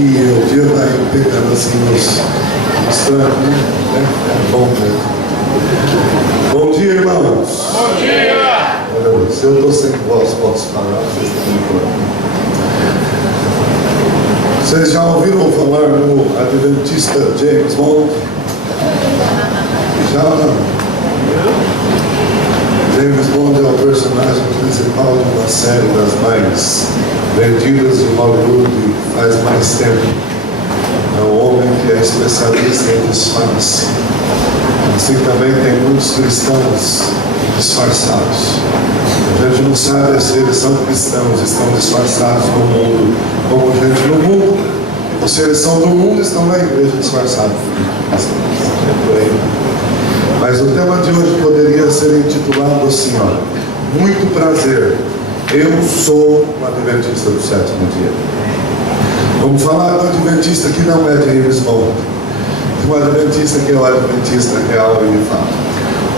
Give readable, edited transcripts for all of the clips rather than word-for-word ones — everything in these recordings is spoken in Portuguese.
o dia vai pegando assim nos trancos, né? É bom mesmo. Bom dia, irmãos. Bom dia! Se eu estou sem voz, posso falar? Vocês estão me falando. Vocês já ouviram falar no adventista James Bond? Já não? James Bond é o personagem principal de uma série das mais vendidas de Hollywood faz mais tempo. É um homem que é especialista em disfarce. Assim também tem muitos cristãos disfarçados. A gente não sabe se eles são cristãos, estão disfarçados no mundo como gente no mundo, ou se eles são do mundo, estão na igreja disfarçados. Mas o tema de hoje poderia ser intitulado assim, ó: muito prazer, eu sou um adventista do sétimo dia. Vamos falar do adventista que não é James Bond, um adventista que é o adventista real e de fato.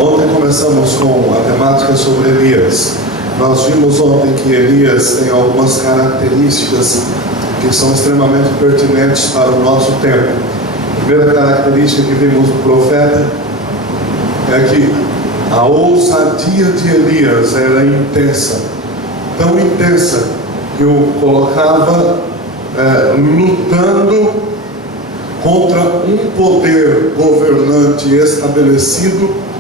Ontem começamos com a temática sobre Elias. Nós vimos ontem que Elias tem algumas características que são extremamente pertinentes para o nosso tempo. A primeira característica que vimos do profeta é que a ousadia de Elias era intensa, tão intensa que o colocava lutando contra um poder governante estabelecido.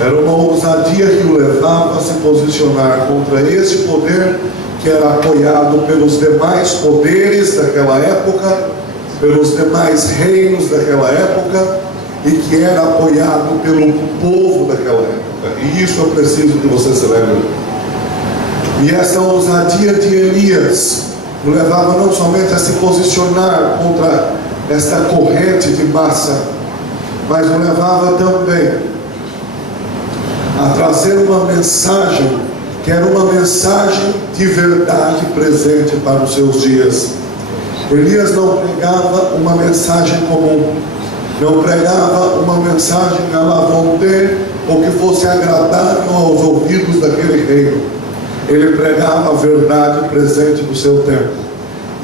Era uma ousadia que o levava a se posicionar contra esse poder que era apoiado pelos demais poderes daquela época, pelos demais reinos daquela época, e que era apoiado pelo povo daquela época. E isso eu preciso que você se lembre. E essa ousadia de Elias o levava não somente a se posicionar contra esta corrente de massa, mas o levava também a trazer uma mensagem que era uma mensagem de verdade presente para os seus dias. Elias não pregava uma mensagem comum, não pregava uma mensagem à la vontade ou que fosse agradável aos ouvidos daquele reino. Ele pregava a verdade presente do seu tempo,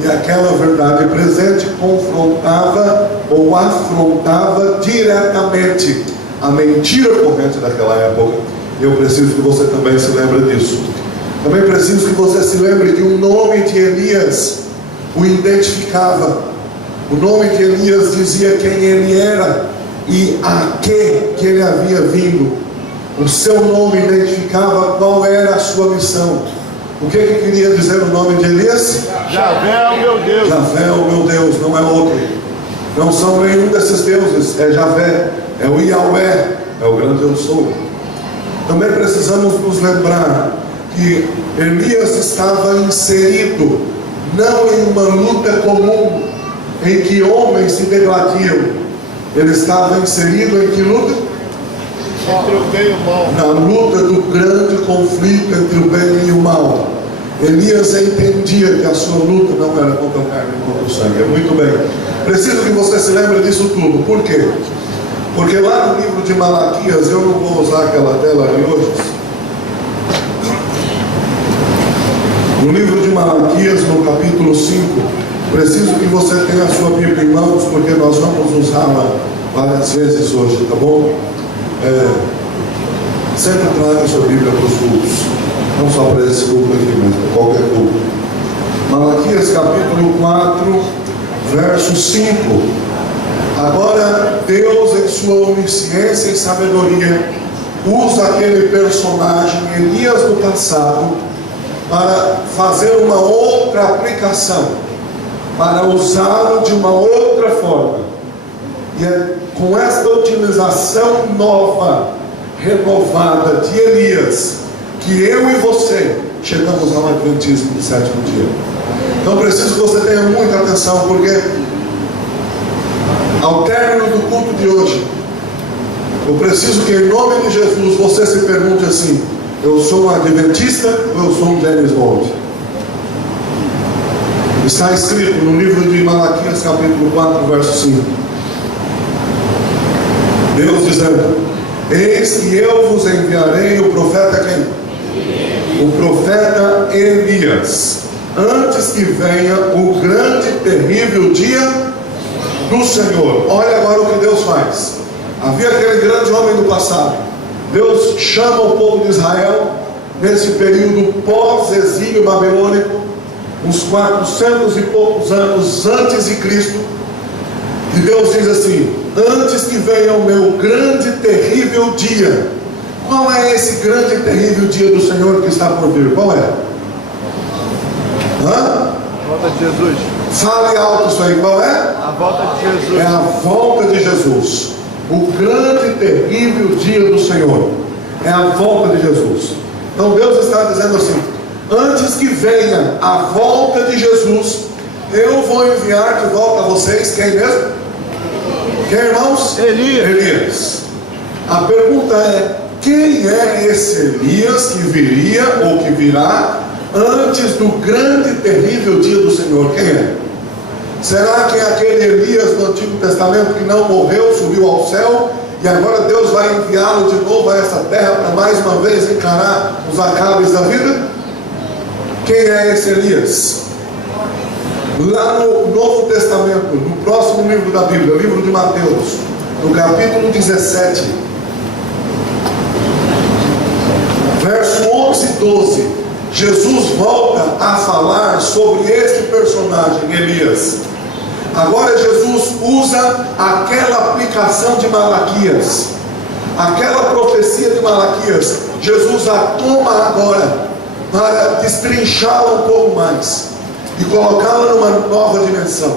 e aquela verdade presente confrontava ou afrontava diretamente a mentira corrente daquela época. Eu preciso que você também se lembre disso. Também preciso que você se lembre que o nome de Elias o identificava. O nome de Elias dizia quem ele era e a que ele havia vindo. O seu nome identificava qual era a sua missão. O que queria dizer o nome de Elias? Javé é o meu Deus. Javé é o meu Deus, não é outro. Não são nenhum desses deuses, é Javé, é o Yahweh, é o grande eu sou. Também precisamos nos lembrar que Elias estava inserido não em uma luta comum em que homens se degladiam. Ele estava inserido em que luta? Entre o bem e o mal. Na luta do grande conflito entre o bem e o mal. Elias entendia que a sua luta não era contra a carne e contra o sangue. Muito bem. Preciso que você se lembre disso tudo. Por quê? Porque lá no livro de Malaquias, eu não vou usar aquela tela de hoje. No livro de Malaquias, no capítulo 5, preciso que você tenha a sua Bíblia em mãos, porque nós vamos usá-la várias vezes hoje, tá bom? Sempre traga a sua Bíblia para os cultos, não só para esse culto aqui, mas para qualquer culto. Malaquias capítulo 4, verso 5. Agora Deus, em sua onisciência e sabedoria, usa aquele personagem Elias do passado para fazer uma outra aplicação, para usá-lo de uma outra forma. E é com esta utilização nova, renovada de Elias, que eu e você chegamos ao adventismo do sétimo dia. Então preciso que você tenha muita atenção, porque ao término do culto de hoje, eu preciso que em nome de Jesus você se pergunte assim: eu sou um adventista ou eu sou um James Bond? Está escrito no livro de Malaquias capítulo 4, verso 5. Deus dizendo: eis que eu vos enviarei o profeta quem? O profeta Elias, antes que venha o grande e terrível dia do Senhor. Olha agora o que Deus faz. Havia aquele grande homem do passado. Deus chama o povo de Israel nesse período pós-exílio babilônico, uns 400 e poucos anos antes de Cristo. E Deus diz assim: antes que venha o meu grande e terrível dia. Qual é esse grande e terrível dia do Senhor que está por vir? Qual é? Volta de Jesus. Fale alto isso aí. Qual é? A volta de Jesus. É a volta de Jesus. O grande e terrível dia do Senhor é a volta de Jesus. Então Deus está dizendo assim: antes que venha a volta de Jesus, eu vou enviar de volta a vocês quem mesmo? Quem, irmãos? Elias. A pergunta é: quem é esse Elias que viria ou que virá antes do grande e terrível dia do Senhor? Quem é? Será que é aquele Elias do Antigo Testamento que não morreu, subiu ao céu e agora Deus vai enviá-lo de novo a essa terra para mais uma vez encarar os acabes da vida? Quem é esse Elias? Lá no Novo Testamento, no próximo livro da Bíblia, livro de Mateus, no capítulo 17, verso 11 e 12, Jesus volta a falar sobre este personagem, Elias. Agora Jesus usa aquela aplicação de Malaquias, aquela profecia de Malaquias. Jesus a toma agora para destrinchá-la um pouco mais e colocá-la numa nova dimensão.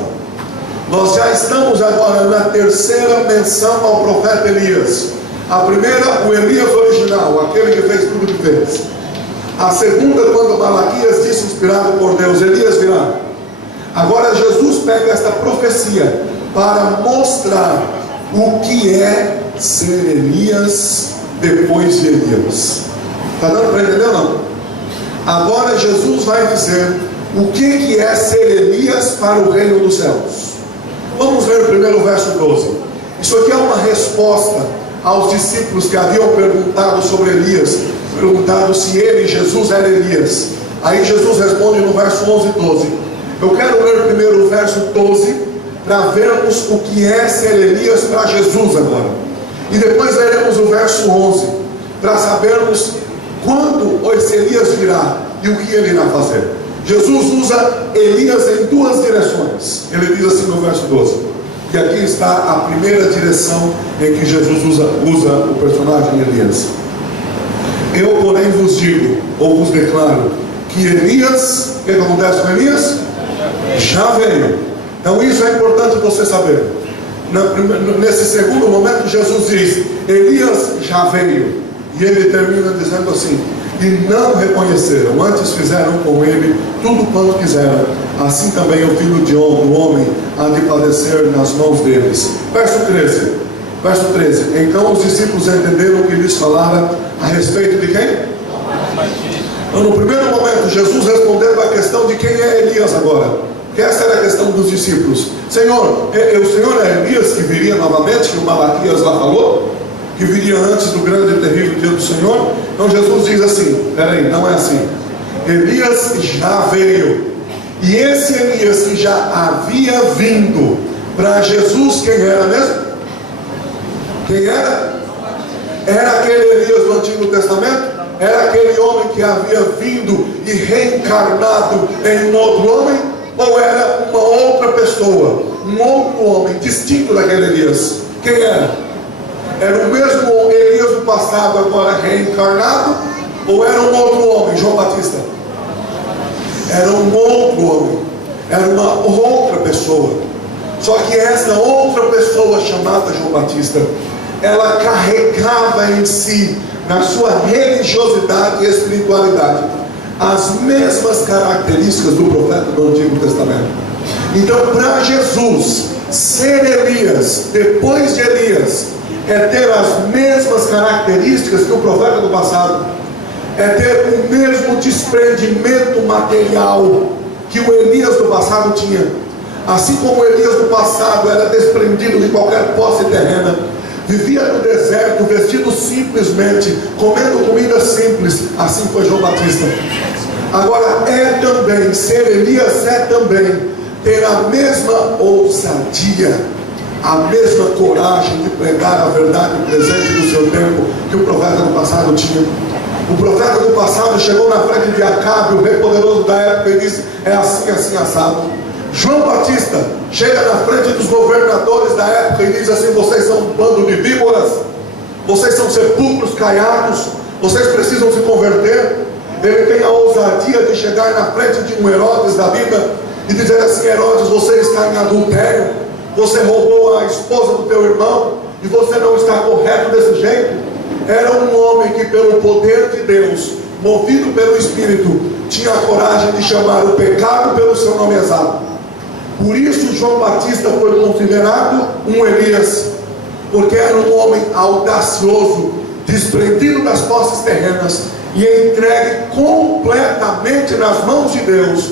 Nós já estamos agora na terceira menção ao profeta Elias. A primeira, o Elias original, aquele que fez tudo o que fez. A segunda, quando Malaquias disse, inspirado por Deus, Elias virá. Agora Jesus pega esta profecia para mostrar o que é ser Elias depois de Elias. Está dando para entender ou não? Agora Jesus vai dizer o que é ser Elias para o reino dos céus. Vamos ver primeiro o verso 12. Isso aqui é uma resposta aos discípulos que haviam perguntado sobre Elias, perguntado se ele, Jesus, era Elias. Aí Jesus responde no verso 11 e 12. Eu quero ler primeiro o verso 12 para vermos o que é ser Elias para Jesus agora. E depois leremos o verso 11 para sabermos quando esse Elias virá e o que ele irá fazer. Jesus usa Elias em duas direções. Ele diz assim no verso 12. E aqui está a primeira direção em que Jesus usa o personagem Elias. Eu, porém, vos digo, ou vos declaro, que Elias, o que acontece com Elias? Já veio. Então isso é importante você saber. Nesse segundo momento Jesus diz, Elias já veio. E ele termina dizendo assim: e não reconheceram, antes fizeram com ele tudo quanto quiseram, assim também o Filho do Homem há de padecer nas mãos deles. Verso 13. Então os discípulos entenderam o que lhes falara a respeito de quem? Então, no primeiro momento Jesus respondendo a questão de quem é Elias agora, que essa era a questão dos discípulos. Senhor, o Senhor é Elias que viria novamente, que o Malaquias lá falou, que viria antes do grande e terrível dia do Senhor? Então Jesus diz assim, peraí, não é assim. Elias já veio. E esse Elias que já havia vindo para Jesus, quem era mesmo? Quem era? Era aquele Elias do Antigo Testamento? Era aquele homem que havia vindo e reencarnado em um outro homem? Ou era uma outra pessoa, um outro homem distinto daquele Elias? Quem era? Era o mesmo Elias do passado, agora reencarnado? Ou era um outro homem, João Batista? Era um outro homem, era uma outra pessoa. Só que essa outra pessoa chamada João Batista, ela carregava em si, na sua religiosidade e espiritualidade, as mesmas características do profeta do Antigo Testamento. Então, para Jesus, ser Elias, depois de Elias, é ter as mesmas características que o profeta do passado, é ter o mesmo desprendimento material que o Elias do passado tinha. Assim como o Elias do passado era desprendido de qualquer posse terrena, vivia no deserto, vestido simplesmente, comendo comida simples, assim foi João Batista. Agora, é também, ser Elias é também ter a mesma ousadia, a mesma coragem de pregar a verdade presente do seu tempo que o profeta do passado tinha. O profeta do passado chegou na frente de Acabe, o rei poderoso da época, e disse: é assim, assim, assado. João Batista chega na frente dos governadores da época e diz assim: vocês são um bando de víboras, vocês são sepulcros caiados, vocês precisam se converter. Ele tem a ousadia de chegar na frente de um Herodes da vida e dizer assim: Herodes, você está em adultério, você roubou a esposa do teu irmão e você não está correto desse jeito. Era um homem que, pelo poder de Deus, movido pelo Espírito, tinha a coragem de chamar o pecado pelo seu nome exato. Por isso João Batista foi considerado um Elias, porque era um homem audacioso, desprendido das posses terrenas e entregue completamente nas mãos de Deus,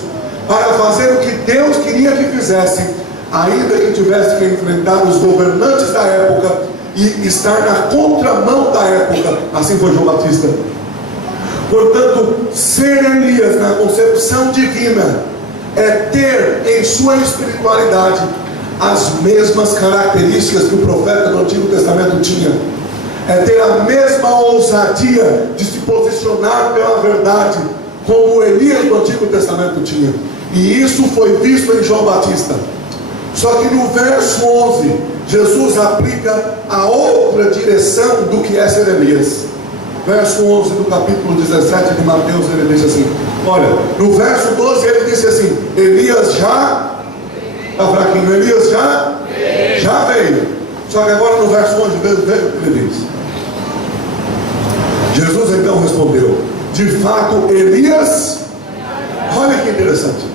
para fazer o que Deus queria que fizesse, ainda que tivesse que enfrentar os governantes da época e estar na contramão da época. Assim foi João Batista. Portanto, ser Elias na concepção divina é ter em sua espiritualidade as mesmas características que o profeta do Antigo Testamento tinha. É ter a mesma ousadia de se posicionar pela verdade, como o Elias do Antigo Testamento tinha. E isso foi visto em João Batista. Só que no verso 11, Jesus aplica a outra direção do que é ser Elias. Verso 11 do capítulo 17 de Mateus, ele diz assim: olha, no verso 12 ele disse assim: Elias já, está fraquinho, Elias já veio. Só que agora no verso 11 veja o que ele diz. Jesus então respondeu: de fato Elias, olha que interessante,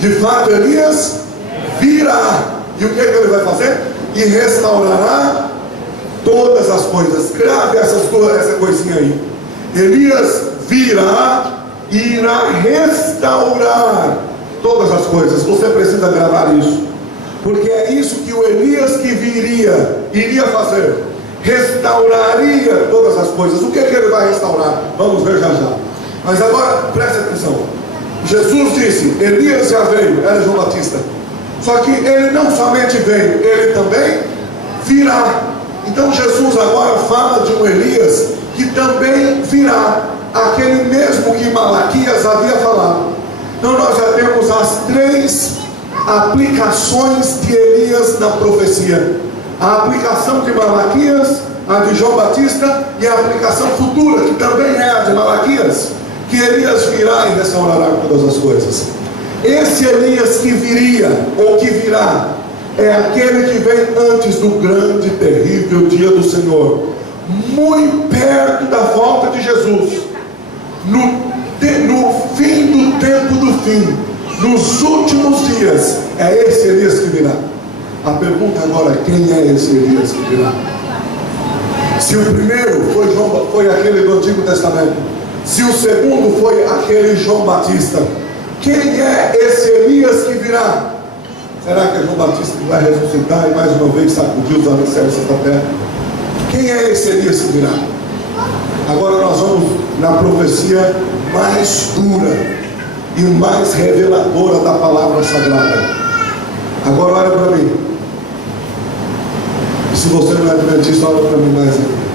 de fato Elias virá. E o que ele vai fazer? E restaurará todas as coisas. Grave essa coisinha aí. Elias virá e irá restaurar todas as coisas. Você precisa gravar isso, porque é isso que o Elias que iria fazer. Restauraria todas as coisas. O que ele vai restaurar? Vamos ver já já. Mas agora preste atenção. Jesus disse: Elias já veio, era João Batista. Só que ele não somente veio, ele também virá. Então Jesus agora fala de um Elias que também virá, aquele mesmo que Malaquias havia falado. Então nós já temos as três aplicações de Elias na profecia: a aplicação de Malaquias, a de João Batista, e a aplicação futura, que também é a de Malaquias, que Elias virá e restaurará todas as coisas. Esse Elias que viria, ou que virá, é aquele que vem antes do grande e terrível dia do Senhor, muito perto da volta de Jesus, no fim do tempo do fim, nos últimos dias. É esse Elias que virá. A pergunta agora é: quem é esse Elias que virá? Se o primeiro foi aquele do Antigo Testamento, se o segundo foi aquele João Batista, quem é esse Elias que virá? Será que é João Batista que vai ressuscitar e mais uma vez sacudir os alicerces da terra? Quem é esse Elias que virá? Agora nós vamos na profecia mais dura e mais reveladora da palavra sagrada. Agora olha para mim. E se você não é adventista, olha para mim mais aqui.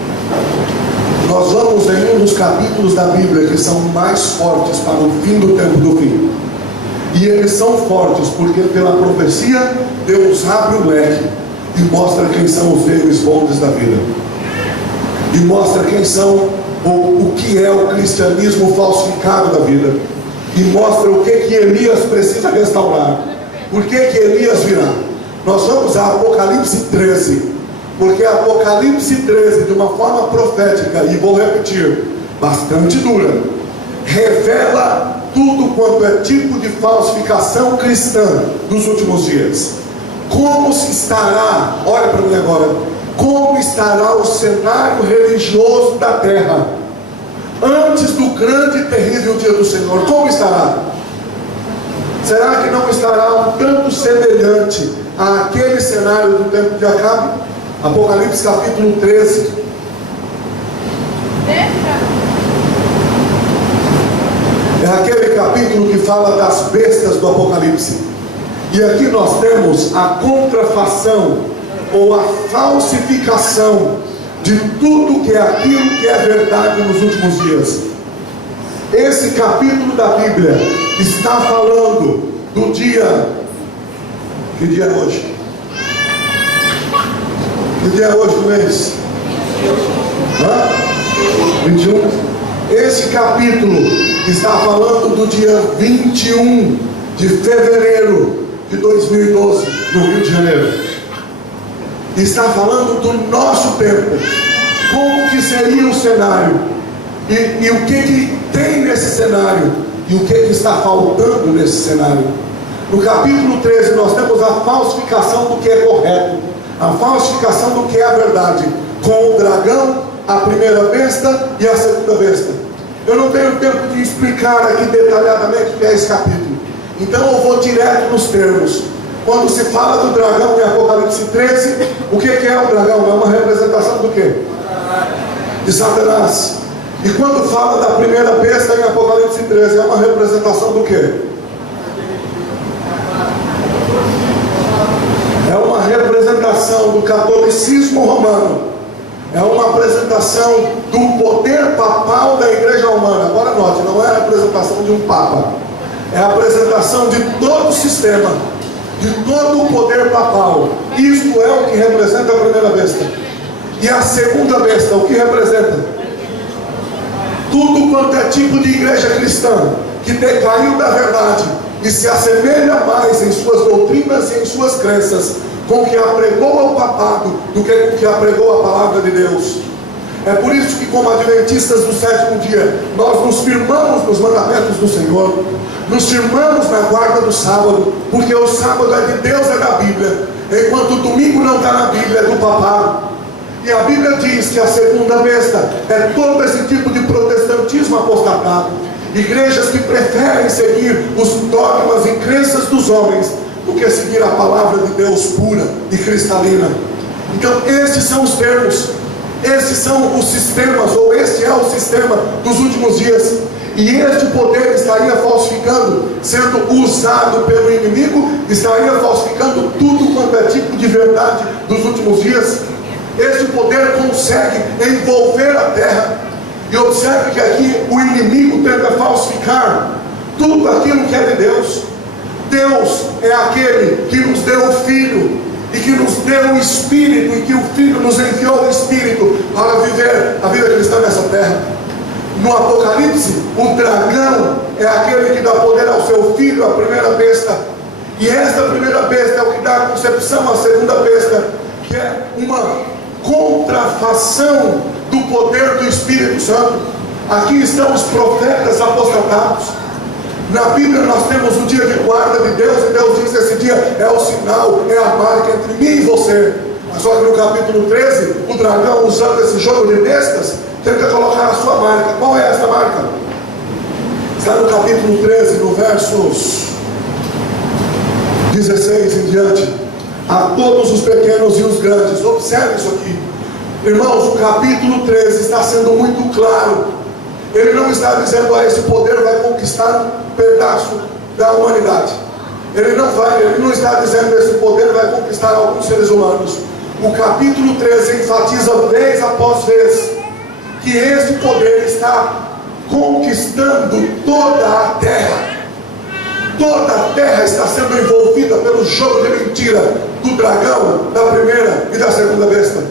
Nós vamos em um dos capítulos da Bíblia que são mais fortes para o fim do tempo do fim. E eles são fortes porque pela profecia Deus abre o leque e mostra quem são os veios bondes da vida, e mostra quem são o que é o cristianismo falsificado da vida, e mostra o que Elias precisa restaurar. Por que Elias virá? Nós vamos a Apocalipse 13, porque Apocalipse 13, de uma forma profética, e vou repetir, bastante dura, revela tudo quanto é tipo de falsificação cristã dos últimos dias. Como se estará, olha para mim agora, como estará o cenário religioso da terra antes do grande e terrível dia do Senhor? Como estará? Será que não estará um tanto semelhante àquele cenário do tempo de Acabe? Apocalipse capítulo 13. É aquele capítulo que fala das bestas do Apocalipse. E aqui nós temos a contrafação ou a falsificação de tudo que é aquilo que é verdade nos últimos dias. Esse capítulo da Bíblia está falando do dia. Que dia é hoje? Que dia é hoje do mês? 21. Esse capítulo está falando do dia 21 de fevereiro de 2012, no Rio de Janeiro. Está falando do nosso tempo, como que seria o cenário, e o que tem nesse cenário, e o que está faltando nesse cenário. No capítulo 13 nós temos a falsificação do que é correto, a falsificação do que é a verdade, com o dragão, a primeira besta e a segunda besta. Eu não tenho tempo de explicar aqui detalhadamente o que é esse capítulo, então eu vou direto nos termos. Quando se fala do dragão em Apocalipse 13, o que é o dragão? É uma representação do quê? De Satanás. E quando fala da primeira besta em Apocalipse 13, é uma representação do quê? É uma representação do catolicismo romano. É uma apresentação do poder papal da igreja romana. Agora note, não é a representação de um papa, é a apresentação de todo o sistema, de todo o poder papal. Isto é o que representa a primeira besta. E a segunda besta, o que representa? Tudo quanto é tipo de igreja cristã que decaiu da verdade e se assemelha mais em suas doutrinas e em suas crenças com o que apregou ao papado do que com o que apregou a palavra de Deus. É por isso que, como adventistas do sétimo dia, nós nos firmamos nos mandamentos do Senhor, nos firmamos na guarda do sábado, porque o sábado é de Deus, é da Bíblia, enquanto o domingo não está na Bíblia, é do papado. E a Bíblia diz que a segunda besta é todo esse tipo de protestantismo apostatado, igrejas que preferem seguir os dogmas e crenças dos homens do que seguir a palavra de Deus pura e cristalina. Então esses são os termos, esses são os sistemas, ou este é o sistema dos últimos dias. E este poder estaria falsificando, sendo usado pelo inimigo, estaria falsificando tudo quanto é tipo de verdade dos últimos dias. Este poder consegue envolver a terra. E observe que aqui o inimigo tenta falsificar tudo aquilo que é de Deus. Deus é aquele que nos deu o Filho e que nos deu o Espírito, e que o Filho nos enviou o Espírito para viver a vida cristã nessa terra. No Apocalipse, o dragão é aquele que dá poder ao seu filho, a primeira besta. E esta primeira besta é o que dá a concepção à segunda besta, que é uma contrafação do poder do Espírito Santo. Aqui estão os profetas apostatados. Na Bíblia nós temos o dia de guarda de Deus, e Deus diz que esse dia é o sinal, é a marca entre mim e você. Só que no capítulo 13, o dragão, usando esse jogo de bestas, tenta colocar a sua marca. Qual é essa marca? Está no capítulo 13, no versos 16 em diante. A todos os pequenos e os grandes. Observe isso aqui, irmãos. O capítulo 13 está sendo muito claro. Ele não está dizendo: esse poder vai conquistar um pedaço da humanidade. Ele não está dizendo: esse poder vai conquistar alguns seres humanos. O capítulo 13 enfatiza vez após vez que esse poder está conquistando toda a terra. Toda a terra está sendo envolvida pelo jogo de mentira do dragão, da primeira e da segunda besta.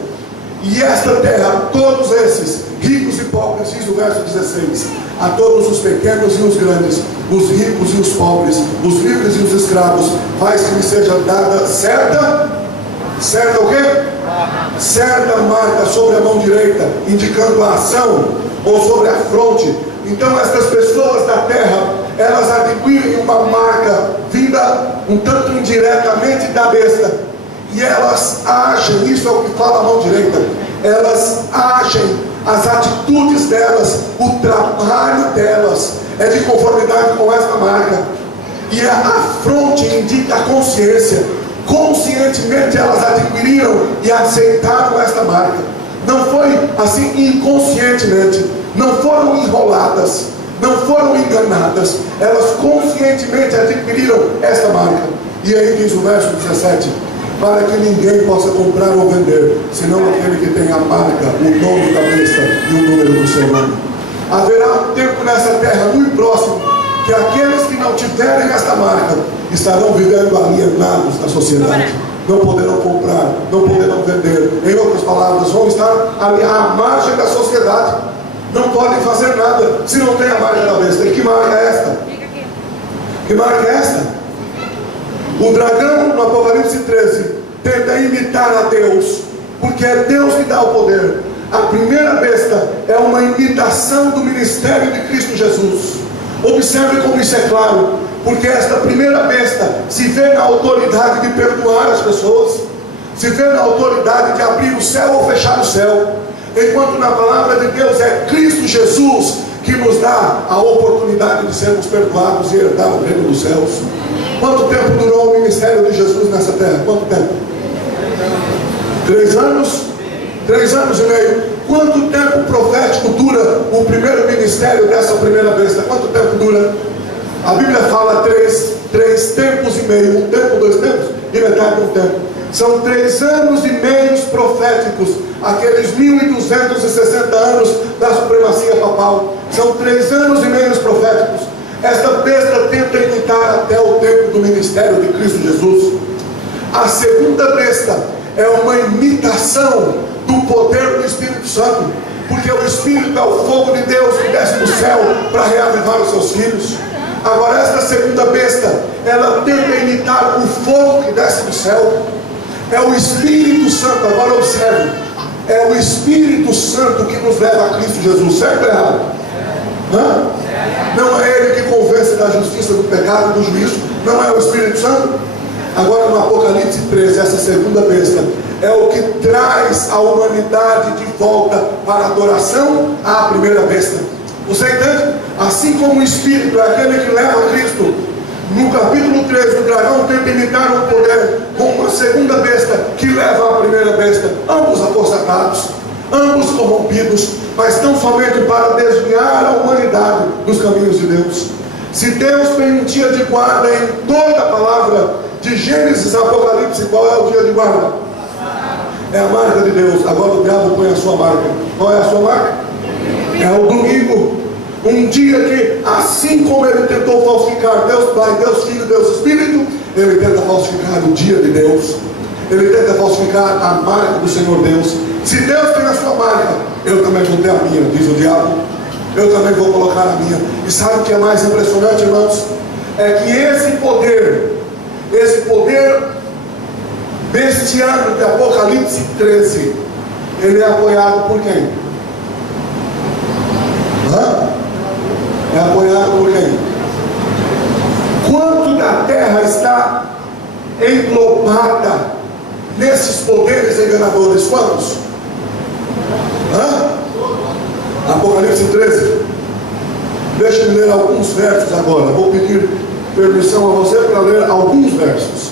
E esta terra, todos esses, ricos e pobres, diz o verso 16, a todos os pequenos e os grandes, os ricos e os pobres, os livres e os escravos, faz que lhe seja dada certa o quê? Certa marca sobre a mão direita, indicando a ação, ou sobre a fronte. Então estas pessoas da terra, elas adquirem uma marca vinda um tanto indiretamente da besta. E elas agem, isso é o que fala a mão direita, elas agem, as atitudes delas, o trabalho delas é de conformidade com esta marca. E a fronte indica a consciência. Conscientemente elas adquiriram e aceitaram esta marca. Não foi assim inconscientemente, não foram enroladas, não foram enganadas, elas conscientemente adquiriram esta marca. E aí diz o verso 17: para que ninguém possa comprar ou vender, senão aquele que tem a marca, o nome da besta e o número do seu nome. Haverá um tempo nessa terra muito próximo que aqueles que não tiverem esta marca estarão vivendo alienados da sociedade. Não poderão comprar, não poderão vender. Em outras palavras, vão estar ali à margem da sociedade. Não podem fazer nada se não tem a marca da besta. E que marca é esta? Que marca é esta? O dragão, no Apocalipse 13, tenta imitar a Deus, porque é Deus que dá o poder. A primeira besta é uma imitação do ministério de Cristo Jesus. Observe como isso é claro, porque esta primeira besta se vê na autoridade de perdoar as pessoas, se vê na autoridade de abrir o céu ou fechar o céu, enquanto na palavra de Deus é Cristo Jesus que nos dá a oportunidade de sermos perdoados e herdar o reino dos céus. Quanto tempo durou o ministério de Jesus nessa terra? Quanto tempo? 3 anos? 3 anos e meio. Quanto tempo profético dura o primeiro ministério dessa primeira besta? Quanto tempo dura? A Bíblia fala 3 tempos e meio. 1 tempo, 2 tempos e metade de 1 tempo. São 3 anos e meios proféticos. Aqueles 1260 anos da supremacia papal. São 3 anos e meios proféticos. Esta besta tenta imitar até o tempo do ministério de Cristo Jesus. A segunda besta é uma imitação do poder do Espírito Santo, porque o Espírito é o fogo de Deus que desce do céu para reavivar os seus filhos. Agora esta segunda besta, ela tenta imitar o fogo que desce do céu. É o Espírito Santo. Agora observe, é o Espírito Santo que nos leva a Cristo Jesus, certo ou errado? Não é Ele que convence da justiça, do pecado, do juízo. Não é o Espírito Santo? Agora no Apocalipse 13, essa segunda besta é o que traz a humanidade de volta para a adoração à primeira besta. Você entende? Assim como o Espírito é aquele que leva a Cristo, no capítulo 13 o dragão tenta imitar o poder com uma segunda besta que leva à primeira besta. Ambos apostatados, ambos corrompidos, mas tão somente para desviar a humanidade dos caminhos de Deus. Se Deus tem um dia de guarda em toda a palavra, de Gênesis a Apocalipse, qual é o dia de guarda? É a marca de Deus. Agora o diabo põe a sua marca. Qual é a sua marca? É o domingo. Um dia que, assim como ele tentou falsificar Deus Pai, Deus Filho, Deus Espírito, ele tenta falsificar o dia de Deus. Ele tenta falsificar a marca do Senhor Deus. Se Deus tem a sua marca, eu também vou ter a minha, diz o diabo. Eu também vou colocar a minha. E sabe o que é mais impressionante, irmãos? É que esse poder bestiano de Apocalipse 13, ele é apoiado por quem? É apoiado por quem? Quanto da terra está englobada nesses poderes enganadores? Quantos? Apocalipse 13. Deixa-me ler alguns versos agora. Vou pedir permissão a você para ler alguns versos.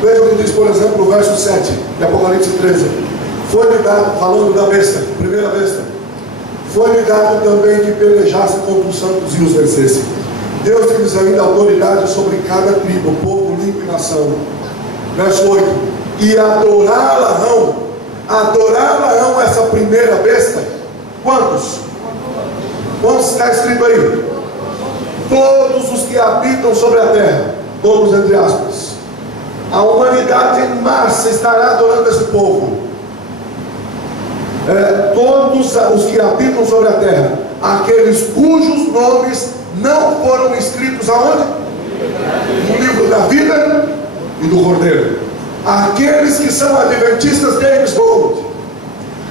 Veja o que diz, por exemplo, o verso 7 de Apocalipse 13. Foi-lhe dado, falando da besta, primeira besta, foi-lhe dado também que pelejasse contra os santos e os vencesse. Deus tem ainda autoridade sobre cada tribo, povo, língua e nação. Verso 8. E adorá-la-ão essa primeira besta. Quantos? Quantos está escrito aí? Todos os que habitam sobre a terra. Todos entre aspas. A humanidade em massa estará adorando esse povo. Todos os que habitam sobre a terra, aqueles cujos nomes não foram escritos aonde? No livro da vida e do Cordeiro. Aqueles que são adventistas de James Bond,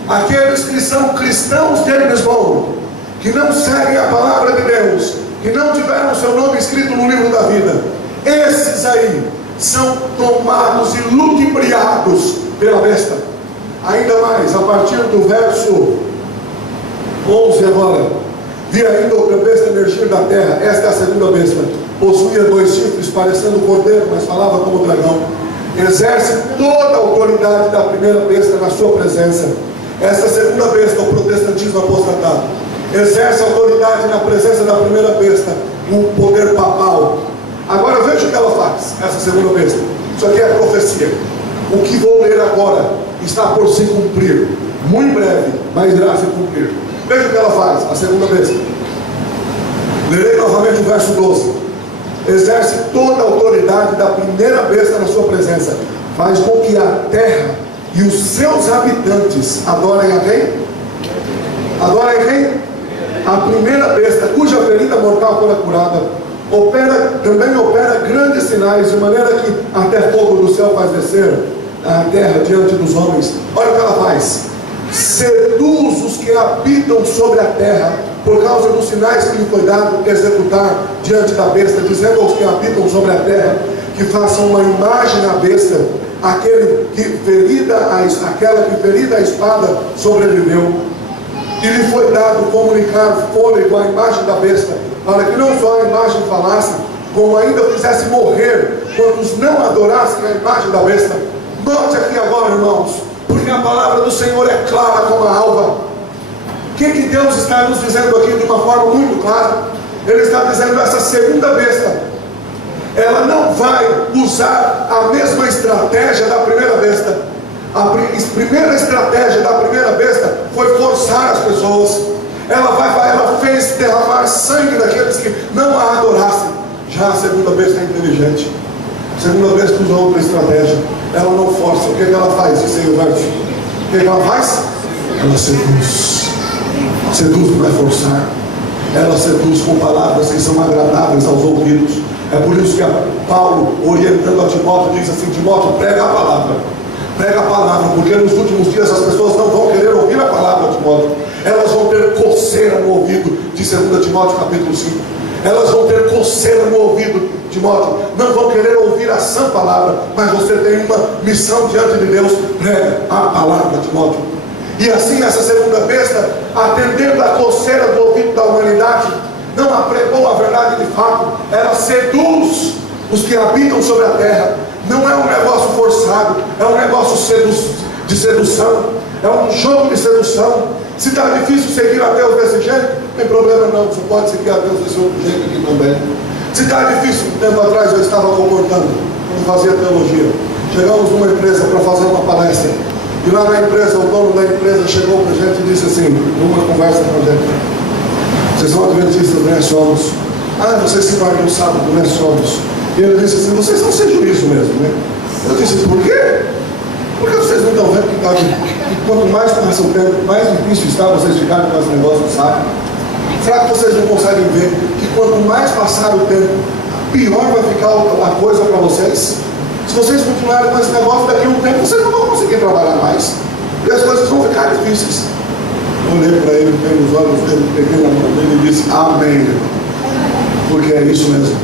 aqueles que são cristãos de James Bond, que não seguem a palavra de Deus, que não tiveram seu nome escrito no livro da vida, esses aí são tomados e ludibriados pela besta. Ainda mais, a partir do verso 11 agora, vi ainda outra besta emergir da terra. Esta é a segunda besta. Possuía 2 chifres, parecendo cordeiro, mas falava como dragão. Exerce toda a autoridade da primeira besta na sua presença. Essa segunda besta, o protestantismo apostatado, exerce autoridade na presença da primeira besta, o poder papal. Agora veja o que ela faz, essa segunda besta. Isso aqui é profecia. O que vou ler agora está por se cumprir, muito breve, mas irá se cumprir. Veja o que ela faz, a segunda besta. Lerei novamente o verso 12. Exerce toda a autoridade da primeira besta na sua presença, faz com que a terra e os seus habitantes adorem a quem? Adorem a quem? A primeira besta, cuja ferida mortal fora curada, também opera grandes sinais, de maneira que até fogo do céu faz descer a terra diante dos homens. Olha o que ela faz: seduz os que habitam sobre a terra, por causa dos sinais que lhe foi dado executar diante da besta, dizendo aos que habitam sobre a terra que façam uma imagem à besta, aquela que ferida a espada sobreviveu. E lhe foi dado comunicar fôlego à imagem da besta, para que não só a imagem falasse, como ainda fizesse morrer quantos não adorassem a imagem da besta. Note aqui agora, irmãos, porque a palavra do Senhor é clara como a alva. O que Deus está nos dizendo aqui de uma forma muito clara? Ele está dizendo: essa segunda besta, ela não vai usar a mesma estratégia da primeira besta. A primeira estratégia da primeira besta foi forçar as pessoas. Ela fez derramar sangue daqueles que não a adorassem. Já a segunda besta é inteligente. A segunda besta usa outra estratégia. Ela não força. O que ela faz? Isso aí, o verso. O que ela faz? Ela seduz. Seduz não é forçar. Ela seduz com palavras que são agradáveis aos ouvidos. É por isso que Paulo, orientando a Timóteo, diz assim: Timóteo, prega a palavra. Prega a palavra, porque nos últimos dias as pessoas não vão querer ouvir a palavra, Timóteo. Elas vão ter coceira no ouvido, de 2 Timóteo capítulo 5. Elas vão ter coceira no ouvido, Timóteo. Não vão querer ouvir a sã palavra, mas você tem uma missão diante de Deus. Prega a palavra, Timóteo. E assim essa segunda besta, atendendo a coceira do ouvido da humanidade, não apregou a verdade de fato. Ela seduz os que habitam sobre a terra. Não é um negócio forçado, é um negócio de sedução, é um jogo de sedução. Se está difícil seguir a Deus desse jeito, não tem problema não, você pode seguir a Deus desse outro jeito aqui também. Se está difícil, um tempo atrás eu estava comportando, quando fazia teologia, chegamos numa empresa para fazer uma palestra, e lá na empresa, o dono da empresa chegou para a gente e disse assim, numa conversa com a gente: vocês são adventistas, né? Somos. Ah, vocês se guardam no sábado, né? Somos. E ele disse assim: vocês são sem juízo mesmo, né? Eu disse: por quê? Porque vocês não estão vendo que quanto mais passa o tempo, mais difícil está vocês ficarem com esse negócio, sabe? Será que vocês não conseguem ver que quanto mais passar o tempo, pior vai ficar a coisa para vocês? Se vocês continuarem com esse negócio, daqui a um tempo vocês não vão conseguir trabalhar mais, e as coisas vão ficar difíceis. Eu olhei para ele, peguei nos olhos dele, peguei na mão dele e disse: amém, porque é isso mesmo.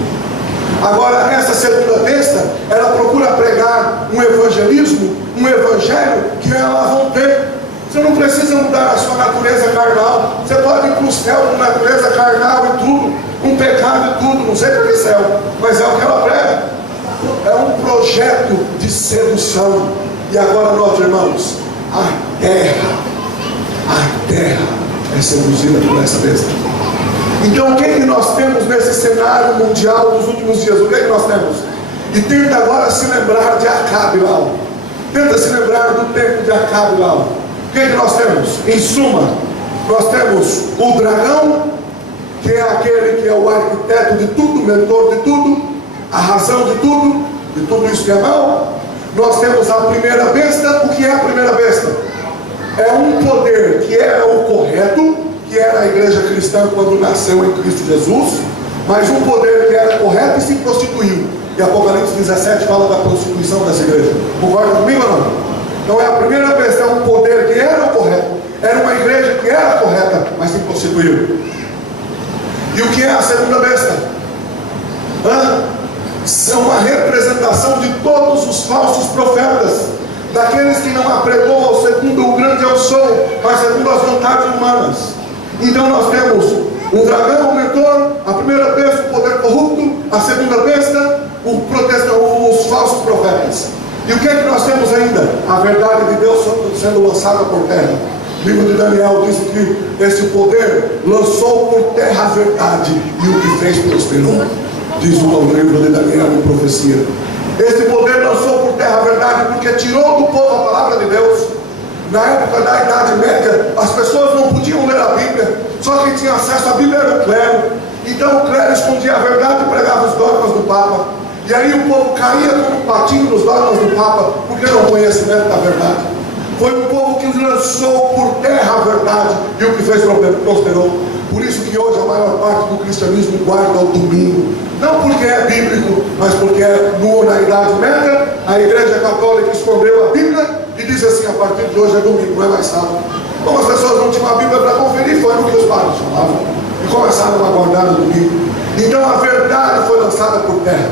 Agora, essa segunda besta, ela procura pregar um evangelismo, um evangelho que elas vão ter. Você não precisa mudar a sua natureza carnal. Você pode ir para o céu com natureza carnal e tudo, com pecado e tudo, não sei para que céu, mas é o que ela prega. É um projeto de sedução. E agora nós, irmãos, a terra é seduzida por essa besta. Então o que nós temos nesse cenário mundial dos últimos dias? O que nós temos? E tenta agora se lembrar de Acabe lá. Tenta se lembrar do tempo de Acabe lá. O que nós temos? Em suma, nós temos o dragão, que é aquele que é o arquiteto de tudo, mentor de tudo, a razão de tudo isso que é mal. Nós temos a primeira besta. O que é a primeira besta? É um poder que era o correto, que era a igreja cristã quando nasceu em Cristo Jesus, mas um poder que era correto e se prostituiu. E Apocalipse 17 fala da prostituição dessa igreja. Concorda comigo ou não? Então é a primeira besta, é um poder que era o correto, era uma igreja que era correta, mas se prostituiu. E o que é a segunda besta? São uma representação de todos os falsos profetas, daqueles que não apregou segundo o grande eu sou, mas segundo as vontades humanas. Então nós temos o dragão, o mentor, a primeira besta, o poder corrupto, a segunda besta, os falsos profetas. E o que é que nós temos ainda? A verdade de Deus sendo lançada por terra. O livro de Daniel diz que esse poder lançou por terra a verdade e o que fez prosperou. Diz o livro de Daniel em profecia. Esse poder lançou por terra a verdade porque tirou do povo a palavra de Deus. Na época da Idade Média, as pessoas não podiam ler a Bíblia, só quem tinha acesso à Bíblia era o clero. Então o clero escondia a verdade e pregava os dogmas do Papa. E aí o povo caía como um patinho nos dogmas do Papa, porque não conhecimento da verdade. Foi o povo que lançou por terra a verdade e o que fez prosperou. Por isso que hoje a maior parte do cristianismo guarda o domingo. Não porque é bíblico, mas porque é na Idade Média, a Igreja Católica escondeu a Bíblia e diz assim: a partir de hoje é domingo, não é mais sábado. Como as pessoas não tinham a Bíblia para conferir, foi o que os padres falavam. E começaram a guardar o domingo. Então a verdade foi lançada por terra.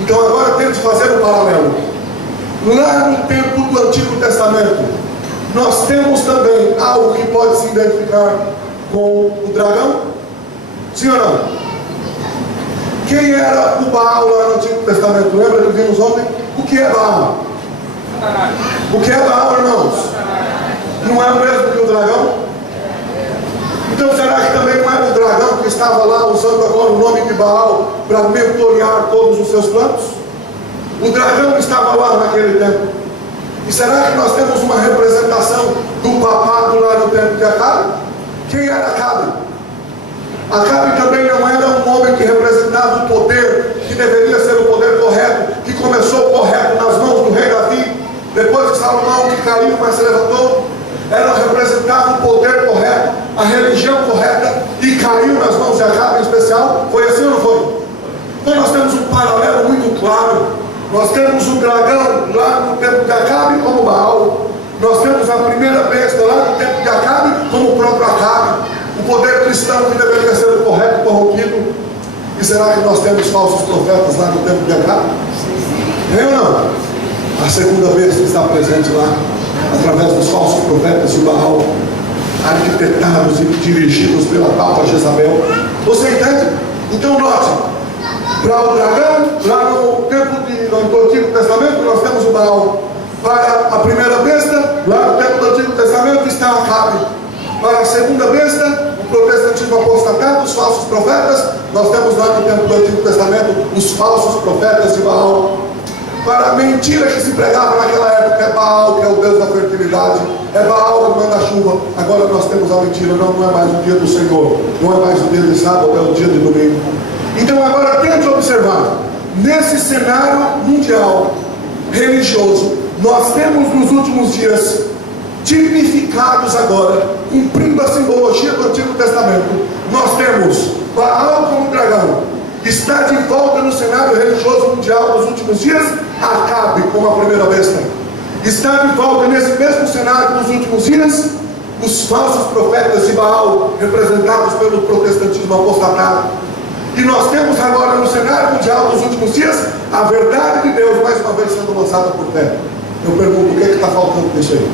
Então agora temos que fazer um paralelo. Lá no tempo do Antigo Testamento, nós temos também algo que pode se identificar com o dragão? Sim ou não? Quem era o Baal lá no Antigo Testamento? Lembra que vimos ontem? O que é Baal? O que é Baal, irmãos? Não é o mesmo que o dragão? Então será que também não era o dragão que estava lá usando agora o nome de Baal para mentorear todos os seus planos? O dragão estava lá naquele tempo. E será que nós temos uma representação do papado lá no tempo de Acabe? Quem era Acabe? Acabe também não era um homem que representava o poder que deveria ser o poder correto, que começou correto nas mãos do rei Davi, depois que Salomão que caiu, mas se levantou. Ela representava o poder correto, a religião correta, e caiu nas mãos de Acabe em especial. Foi assim ou não foi? Então nós temos um paralelo muito claro. Nós temos o dragão lá no tempo de Acabe como Baal. Nós temos a primeira besta lá no tempo de Acabe como o próprio Acabe. O poder cristão que deveria ser o correto corrompido. E será que nós temos falsos profetas lá no tempo de Acabe? É ou não? A segunda besta está presente lá, através dos falsos profetas de Baal, arquitetados e dirigidos pela Papa Jezabel. Você entende? Então note, para o dragão, lá no tempo do Antigo Testamento, nós temos o Baal. Para a primeira besta, lá no tempo do Antigo Testamento, está Acabe. Para a segunda besta, o protestantismo apostatado, os falsos profetas, nós temos lá no tempo do Antigo Testamento os falsos profetas de Baal. Para a mentira que se pregava naquela época, é Baal que é o Deus da fertilidade, é Baal que manda a chuva. Agora nós temos a mentira, não é mais o dia do Senhor, não é mais o dia de sábado, é o dia de domingo. Então agora tente observar, nesse cenário mundial religioso, nós temos nos últimos dias tipificados agora, cumprindo a simbologia do Antigo Testamento, nós temos Baal como dragão. Está de volta no cenário religioso mundial dos últimos dias Acabe como a primeira besta. Está de volta nesse mesmo cenário dos últimos dias os falsos profetas de Baal, representados pelo protestantismo apostatado. E nós temos agora no cenário mundial dos últimos dias a verdade de Deus mais uma vez sendo lançada por terra. Eu pergunto, o que está faltando nisso aí?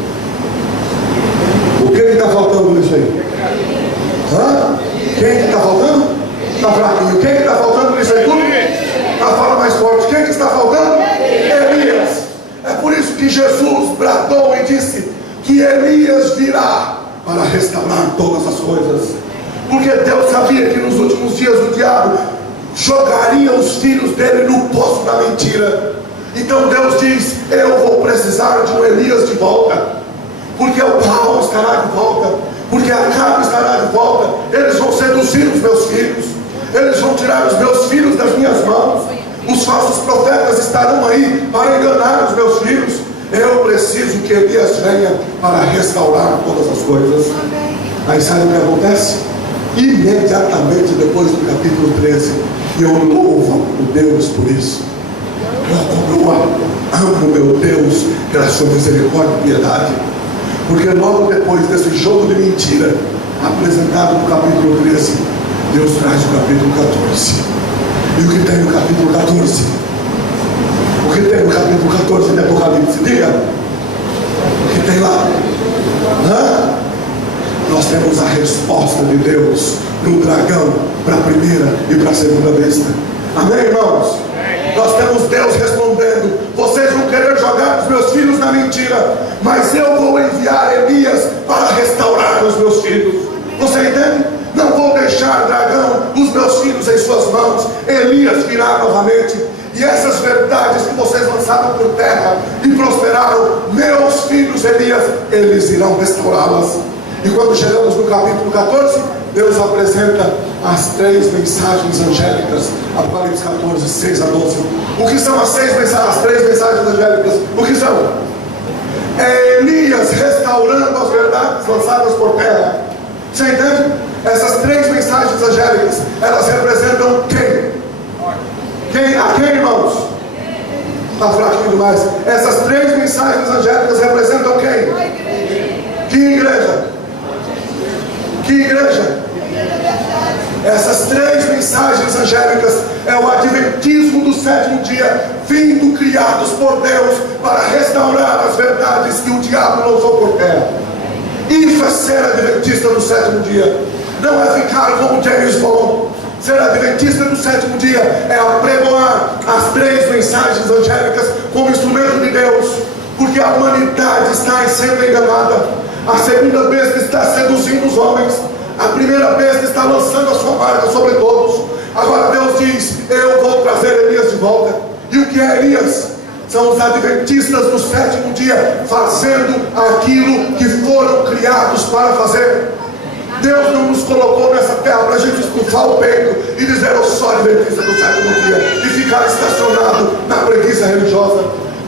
O que está faltando nisso aí? Hã? Quem está faltando? Está fraquinho. Quem está faltando nisso aí tudo? Fala mais forte. Quem que está faltando? Elias. É por isso que Jesus bradou e disse que Elias virá para restaurar todas as coisas. Porque Deus sabia que nos últimos dias o diabo jogaria os filhos dele no poço da mentira. Então Deus diz: eu vou precisar de um Elias de volta, porque o Baal estará de volta, porque Acabe estará de volta. Eles vão seduzir os meus filhos, eles vão tirar os meus filhos das minhas mãos. Os falsos profetas estarão aí para enganar os meus filhos. Eu preciso que Elias venha para restaurar todas as coisas. Aí sabe o que acontece? Imediatamente depois do capítulo 13, eu louvo o Deus por isso. Eu amo meu Deus pela sua misericórdia e piedade, porque logo depois desse jogo de mentira apresentado no capítulo 13, Deus traz o capítulo 14. E o que tem no capítulo 14? O que tem no capítulo 14 de Apocalipse? Diga. O que tem lá? Nós temos a resposta de Deus no dragão para a primeira e para a segunda besta. Amém, irmãos? Nós temos Deus respondendo: vocês não querer jogar os meus filhos na mentira, mas eu vou enviar Elias para restaurar os meus filhos. Você entende? Não vou deixar, dragão, os meus filhos em suas mãos. Elias virá novamente. E essas verdades que vocês lançaram por terra e prosperaram, meus filhos Elias, eles irão restaurá-las. E quando chegamos no capítulo 14, Deus apresenta as 3 mensagens angélicas. Apocalipse 14, 6 a 12. O que são as 3 mensagens angélicas? O que são? É Elias restaurando as verdades lançadas por terra. Você entende? Essas 3 mensagens angélicas, elas representam quem? A quem, irmãos? Está fraquinho demais. Essas 3 mensagens angélicas representam quem? Que igreja? Que igreja? Essas 3 mensagens angélicas é o adventismo do 7º dia, vindo criados por Deus para restaurar as verdades que o diabo lançou por terra. Isso é ser adventista do 7º dia. Não é ficar como James Bond. Ser adventista do 7º dia é apregoar as 3 mensagens angélicas como instrumento de Deus, porque a humanidade está sendo enganada. A segunda besta está seduzindo os homens. A primeira besta está lançando a sua marca sobre todos. Agora Deus diz: eu vou trazer Elias de volta. E o que é Elias? São os adventistas do 7º dia, fazendo aquilo que foram criados para fazer. Deus não nos colocou nessa terra para a gente estufar o peito e dizer: eu sou adventista do 7º dia, e ficar estacionado na preguiça religiosa.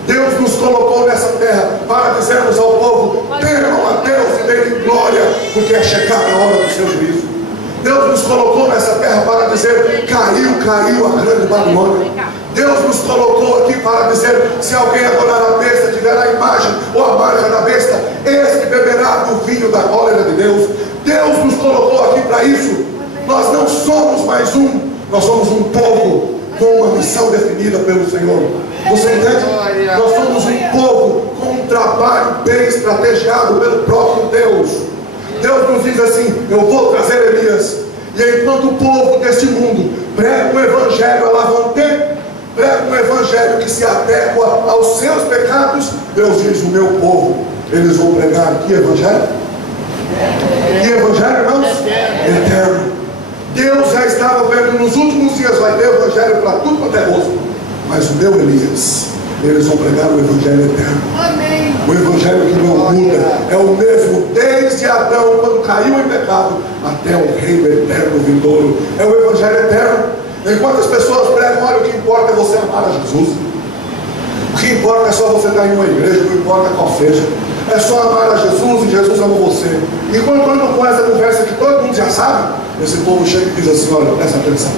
Deus nos colocou nessa terra para dizermos ao povo: temam a Deus e dê-lhe glória, porque é chegada a hora do seu juízo. Deus nos colocou nessa terra para dizer: caiu a grande Babilônia. Deus nos colocou aqui para dizer: se alguém adorar a besta, tiver a imagem ou a marca da besta, este beberá do vinho da cólera de Deus. Deus nos colocou aqui para isso. Nós não somos mais nós somos um povo com uma missão definida pelo Senhor. Você entende? Nós somos um povo com um trabalho bem estrategiado pelo próprio Deus. Deus nos diz assim: eu vou trazer Elias. E enquanto o povo deste mundo prega um evangelho a lavante, prega um evangelho que se adequa aos seus pecados, Deus diz: o meu povo, eles vão pregar que evangelho? Que evangelho, irmãos? Eterno. Deus já estava vendo nos últimos dias: vai ter evangelho para tudo quanto é rosto. Mas o meu Elias, eles vão pregar o evangelho eterno. Amém. O evangelho que não muda, é o mesmo desde Adão, quando caiu em pecado, até o reino eterno vindouro. É o evangelho eterno. Enquanto as pessoas pregam: olha, o que importa é você amar a Jesus. O que importa é só você estar em uma igreja, não importa qual seja. É só amar a Jesus e Jesus ama você. E quando com essa conversa que todo mundo já sabe, esse povo chega e diz assim: olha, presta atenção.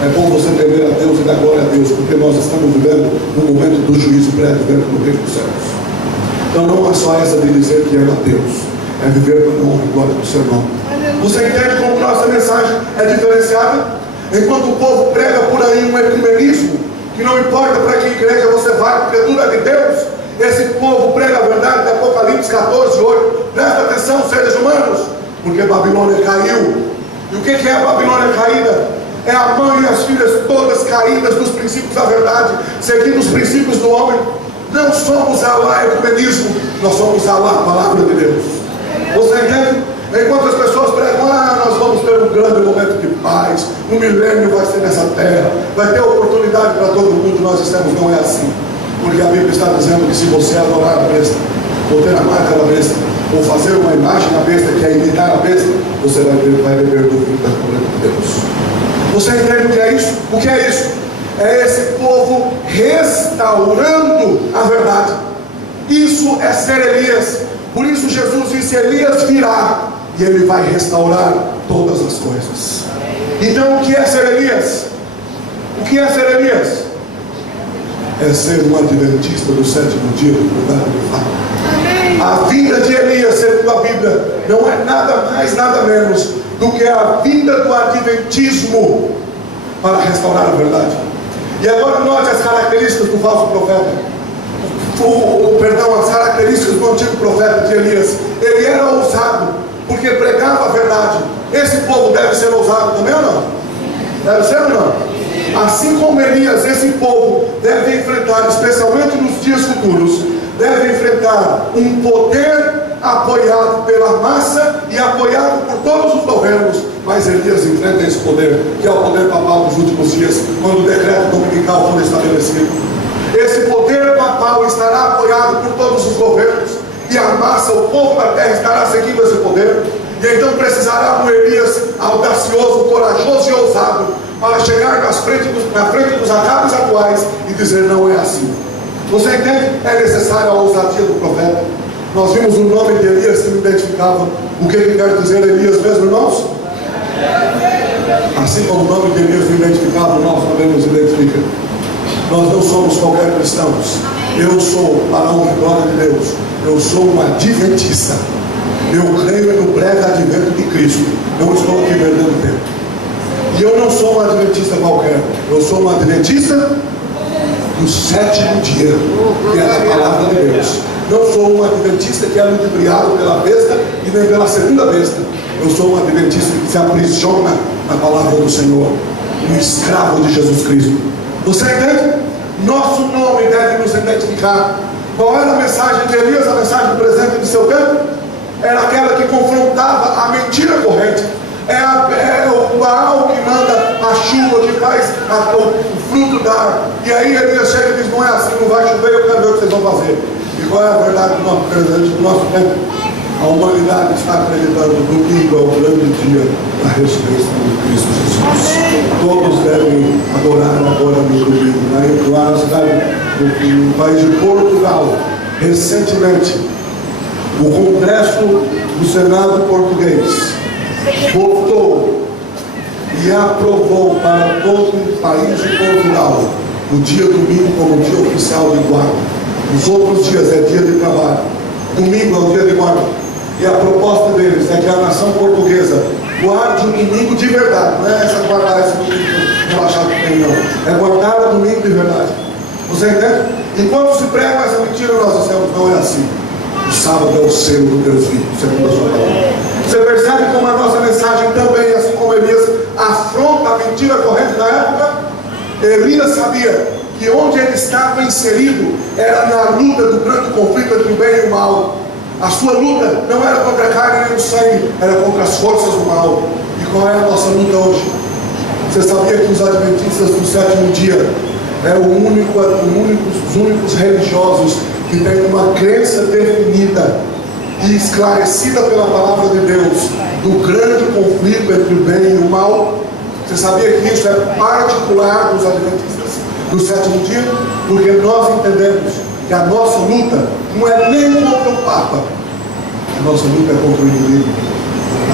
É bom você temer a Deus e dar glória a Deus, porque nós estamos vivendo no momento do juízo pré-advento no reino dos céus. Então não é só essa de dizer que ama a Deus, é viver para a honra e glória do seu nome. Você entende como nossa mensagem é diferenciada? Enquanto o povo prega por aí um ecumenismo, que não importa para que igreja você vai, porque tudo é de Deus, esse povo prega a verdade de Apocalipse 14, 8. Presta atenção, seres humanos, porque Babilônia caiu. E o que é a Babilônia caída? É a mãe e as filhas todas caídas nos princípios da verdade, seguindo os princípios do homem. Não somos Alá ecumenismo, nós somos Alá, a palavra de Deus. Você entende? Enquanto as pessoas pregam: nós vamos ter um grande momento de paz, um milênio vai ser nessa terra, vai ter oportunidade para todo mundo, nós estamos, não é assim. Porque a Bíblia está dizendo que se você adorar a besta, ou ter a marca da besta, ou fazer uma imagem da besta, que é imitar a besta, você vai beber do vinho da cólera de Deus. Você entende o que é isso? O que é isso? É esse povo restaurando a verdade. Isso é ser Elias. Por isso Jesus disse: Elias virá e ele vai restaurar todas as coisas. Então o que é ser Elias? O que é ser Elias? É ser um adventista do 7º dia do lugar de fala. A vinda de Elias, segundo a Bíblia, não é nada mais, nada menos do que a vinda do adventismo para restaurar a verdade. E agora note as características do falso profeta. As características do antigo profeta de Elias. Ele era ousado, porque pregava a verdade. Esse povo deve ser ousado também ou não? Deve ser ou não? Assim como Elias, esse povo deve enfrentar, especialmente nos dias futuros, deve enfrentar um poder apoiado pela massa e apoiado por todos os governos. Mas Elias enfrenta esse poder, que é o poder papal dos últimos dias, quando o decreto dominical for estabelecido. Esse poder papal estará apoiado por todos os governos, e a massa, o povo da terra, estará seguindo esse poder. E então precisará um Elias audacioso, corajoso e ousado, para chegar na frente dos acabos atuais e dizer: não é assim. Você entende? É necessária a ousadia do profeta. Nós vimos o nome de Elias que me identificava. O que quer dizer Elias mesmo, irmãos? Assim como o nome de Elias me identificava, nós também nos identifica. Nós não somos qualquer cristãos. Eu sou, para a honra e glória de Deus, eu sou um adventista. Eu creio no breve advento de Cristo. Não estou aqui perdendo tempo. E eu não sou um adventista qualquer. Eu sou um adventista do sétimo dia, que é a palavra de Deus. Não sou um adventista que é ludibriado pela besta e nem pela segunda besta. Eu sou um adventista que se aprisiona na palavra do Senhor, um escravo de Jesus Cristo. Você entende? Nosso nome deve nos identificar. Qual era a mensagem de Elias? A mensagem presente de seu tempo era aquela que confrontava a mentira corrente. É o Baal que manda a chuva, que faz o fruto dar. E aí Elias chega e diz: não é assim, não vai chover, eu quero ver o que vocês vão fazer. E qual é a verdade do nosso presente, do nosso tempo? A humanidade está acreditando que domingo é o grande dia da ressurreição de Cristo Jesus. Todos devem adorar agora no domingo. Lá na cidade, no país de Portugal, recentemente, o Congresso do Senado português votou e aprovou para todo o país de Portugal o dia domingo como dia oficial de guarda. Os outros dias é dia de trabalho. Domingo é o dia de guarda. E a proposta deles é que a nação portuguesa guarde o domingo de verdade. Não é essa guardar esse domingo relaxado que tem, não. É guardar o domingo de verdade. Você entende? Enquanto se prega essa mentira, nós dissemos: não é assim. O sábado é o selo do Deus vivo, segundo a sua palavra. Você percebe como a nossa mensagem também, assim como Elias, afronta a mentira corrente da época? Elias sabia que onde ele estava inserido era na luta do grande conflito entre o bem e o mal. A sua luta não era contra a carne nem o sangue, era contra as forças do mal. E qual é a nossa luta hoje? Você sabia que os adventistas do sétimo dia é os únicos religiosos que têm uma crença definida e esclarecida pela palavra de Deus do grande conflito entre o bem e o mal? Você sabia que isso é particular dos adventistas do sétimo dia? Porque nós entendemos que a nossa luta não é nem contra o Papa. A nossa luta é contra o inimigo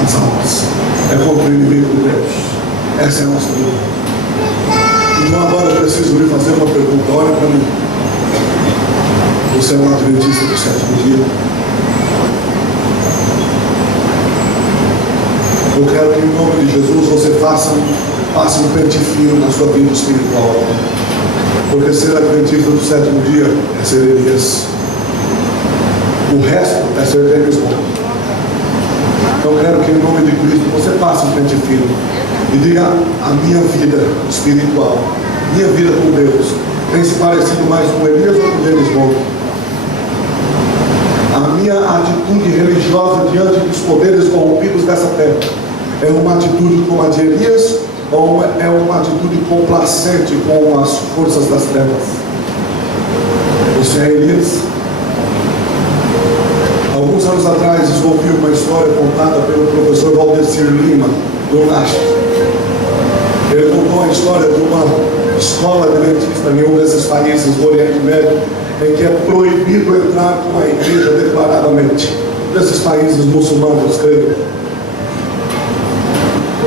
das almas. É contra o inimigo de Deus. Essa é a nossa luta. Então agora eu preciso lhe fazer uma pergunta. Olha para mim. Você é um adventista do sétimo dia? Eu quero que em nome de Jesus você faça um pente fino na sua vida espiritual. Porque ser adventista do sétimo dia é ser Elias. O resto é ser Deus bom. Então eu quero que em nome de Cristo você faça um pente fino e diga: a minha vida espiritual, minha vida com Deus, tem se parecido mais com Elias ou com Deus bom? A minha atitude religiosa diante dos poderes corrompidos dessa terra é uma atitude como a de Elias, ou é uma atitude complacente com as forças das trevas? Você é Elias? Alguns anos atrás ouvi uma história contada pelo professor Valdecir Lima, do Leste. Ele contou a história de uma escola adventista em um desses países do Oriente Médio, em que é proibido entrar com a igreja declaradamente. Desses países muçulmanos, creio.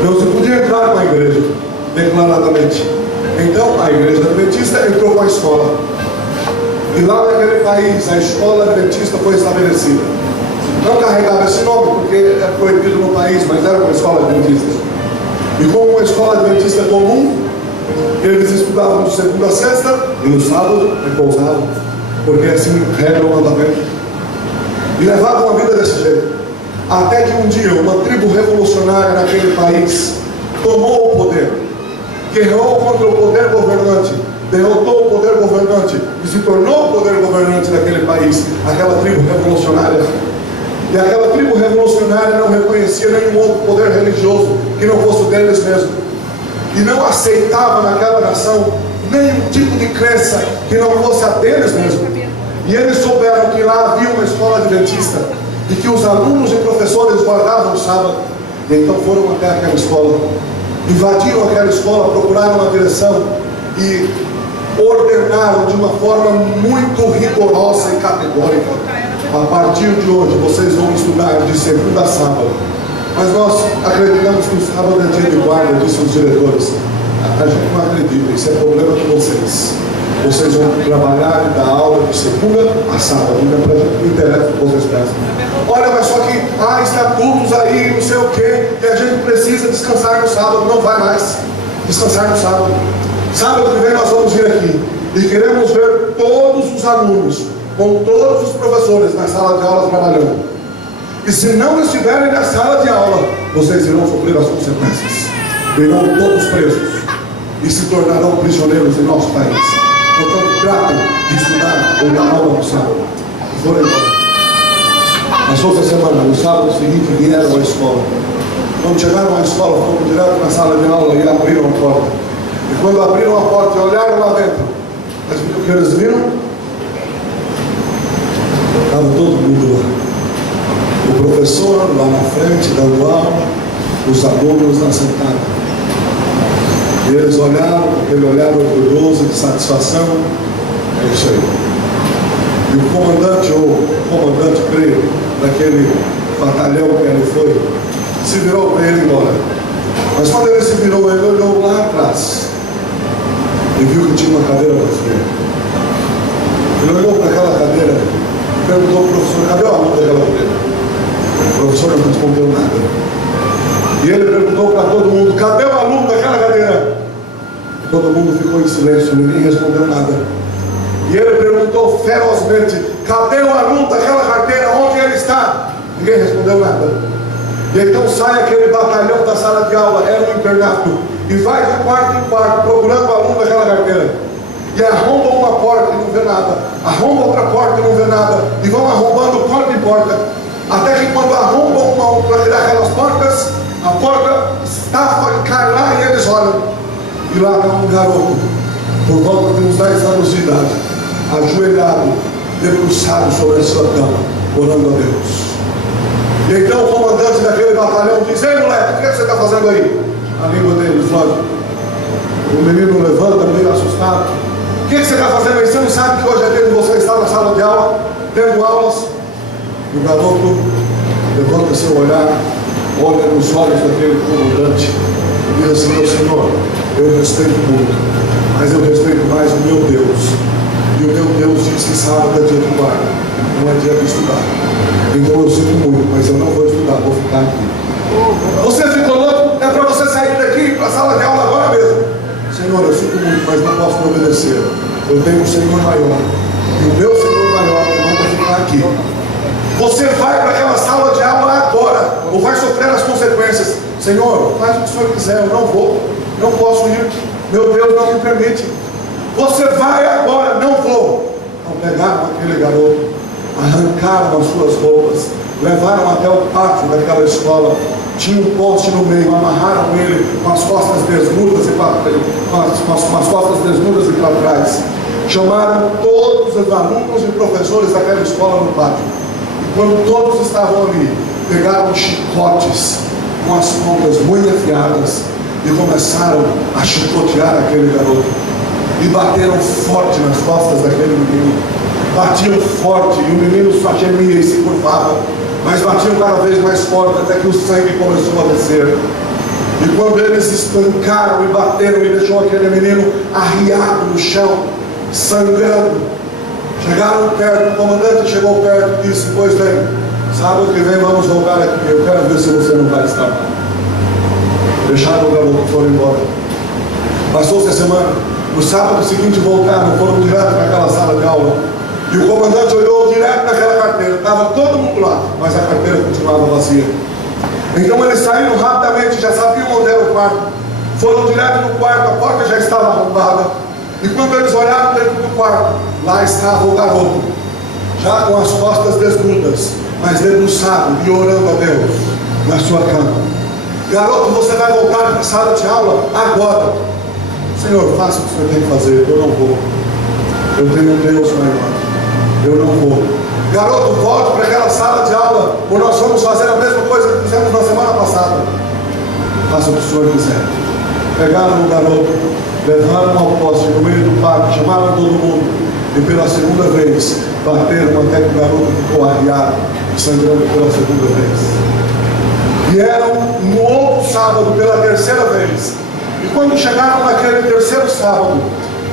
Não se podia entrar com a igreja declaradamente. Então a igreja adventista entrou com a escola. E lá naquele país a escola adventista foi estabelecida. Não carregava esse nome porque é proibido no país, mas era uma escola adventista. E como uma escola adventista comum, eles estudavam de segunda a sexta e no sábado repousavam, porque assim regra o mandamento. E levavam a vida desse jeito. Até que um dia uma tribo revolucionária naquele país tomou o poder. guerreou contra o poder governante, derrotou o poder governante e se tornou o poder governante daquele país, aquela tribo revolucionária. E aquela tribo revolucionária não reconhecia nenhum outro poder religioso que não fosse o deles mesmo, e não aceitava naquela nação nenhum tipo de crença que não fosse a deles mesmo. E eles souberam que lá havia uma escola adventista e que os alunos e professores guardavam o sábado. E então foram até aquela escola, invadiram aquela escola, procuraram a direção e ordenaram de uma forma muito rigorosa e categórica: a partir de hoje vocês vão estudar de segunda a sábado. Mas nós acreditamos que o sábado é dia de guarda, disse os diretores. A gente não acredita, isso é problema de vocês. Vocês vão trabalhar e dar aula de segunda a sábado, não é para a gente, não interessa o que vocês pensam. Olha, mas só que há estatutos aí, não sei o que, e a gente precisa descansar no sábado. Não vai mais descansar no sábado. Sábado que vem nós vamos vir aqui e queremos ver todos os alunos, com todos os professores na sala de aula trabalhando. E se não estiverem na sala de aula, vocês irão sofrer as consequências. Irão todos presos e se tornarão prisioneiros em nosso país. Portanto, tratem de estudar ou dar aula no sábado. Foram embora. Nas outras semanas, no sábado seguinte, vieram à escola. Quando chegaram à escola, foram direto na sala de aula e abriram a porta. E quando abriram a porta e olharam lá dentro, o que eles viram? Estava todo mundo lá. O professor lá na frente dando aula, os alunos lá sentados. E eles olharam, aquele olhar orgulhoso de satisfação. É isso aí. E o comandante, creio, daquele batalhão que ele foi, se virou para ele ir embora. Mas quando ele se virou, ele olhou lá atrás e viu que tinha uma cadeira vazia. Ele olhou para aquela cadeira e perguntou ao professor: cadê o aluno daquela cadeira? O professor não respondeu nada. E ele perguntou para todo mundo: cadê o aluno daquela cadeira? Todo mundo ficou em silêncio, ninguém respondeu nada. E ele perguntou ferozmente: cadê o aluno daquela carteira? Onde ele está? Ninguém respondeu nada. E então sai aquele batalhão da sala de aula, era um internato, e vai de quarto em quarto procurando o aluno daquela carteira. E arrombam uma porta e não vê nada, arrombam outra porta e não vê nada, e vão arrombando porta em porta, até que quando arrombam uma para tirar aquelas portas, a porta estafa e cai lá e eles olham. E lá está um garoto, por volta de uns 10 anos de idade, ajoelhado, debruçado sobre a sua cama, orando a Deus. E então o comandante daquele batalhão diz: ei moleque, o que você está fazendo aí? A língua deles, lógico. O menino levanta, meio assustado. O que você está fazendo aí? Você não sabe que hoje é dia de você estar na sala de aula, tendo aulas? E o garoto levanta seu olhar, olha nos olhos daquele comandante e diz assim: meu senhor, eu respeito muito, mas eu respeito mais o meu Deus. E o meu Deus diz que sábado é dia de guarda, não é dia de estudar. Então eu sinto muito, mas eu não vou estudar, vou ficar aqui. Você ficou louco? É para você sair daqui para a sala de aula agora mesmo. Senhor, eu sinto muito, mas não posso me obedecer. Eu tenho um Senhor maior, e o meu Senhor maior me manda ficar aqui. Você vai para aquela sala de aula agora, ou vai sofrer as consequências. Senhor, faz o que o Senhor quiser, eu não vou, não posso ir, meu Deus não me permite. Você vai agora, não vou. Então pegaram aquele garoto, arrancaram as suas roupas, levaram até o pátio daquela escola, tinha um poste no meio, amarraram ele com as costas desnudas e para trás. Chamaram todos os alunos e professores daquela escola no pátio. E quando todos estavam ali, pegaram chicotes com as pontas muito afiadas e começaram a chicotear aquele garoto. E bateram forte nas costas daquele menino. Batiam forte e o menino só gemia e se curvava, mas batiam cada vez mais forte até que o sangue começou a descer. E quando eles espancaram e bateram e deixou aquele menino arriado no chão, sangrando, chegaram perto, o comandante chegou perto e disse: pois bem, sábado que vem vamos voltar aqui, eu quero ver se você não vai estar lá. Deixaram o garoto e foram embora. Passou-se a semana. No sábado seguinte voltaram, foram direto para aquela sala de aula. E o comandante olhou direto naquela carteira. Estava todo mundo lá, mas a carteira continuava vazia. Então eles saíram rapidamente, já sabiam onde era o quarto. Foram direto no quarto, a porta já estava arrombada. E quando eles olharam dentro do quarto, lá estava o garoto, já com as costas desnudas, mas debruçado e orando a Deus na sua cama. Garoto, você vai voltar para a sala de aula agora. Senhor, faça o que o Senhor tem que fazer. Eu não vou. Eu tenho um Deus maior. Eu não vou. Garoto, volte para aquela sala de aula, ou nós vamos fazer a mesma coisa que fizemos na semana passada. Faça o que o Senhor quiser. Pegaram o garoto, levaram ao poste no meio do parque, chamaram todo mundo, e pela segunda vez bateram até que o garoto ficou arriado, sangrando pela segunda vez. Vieram no outro sábado pela terceira vez, e quando chegaram naquele terceiro sábado,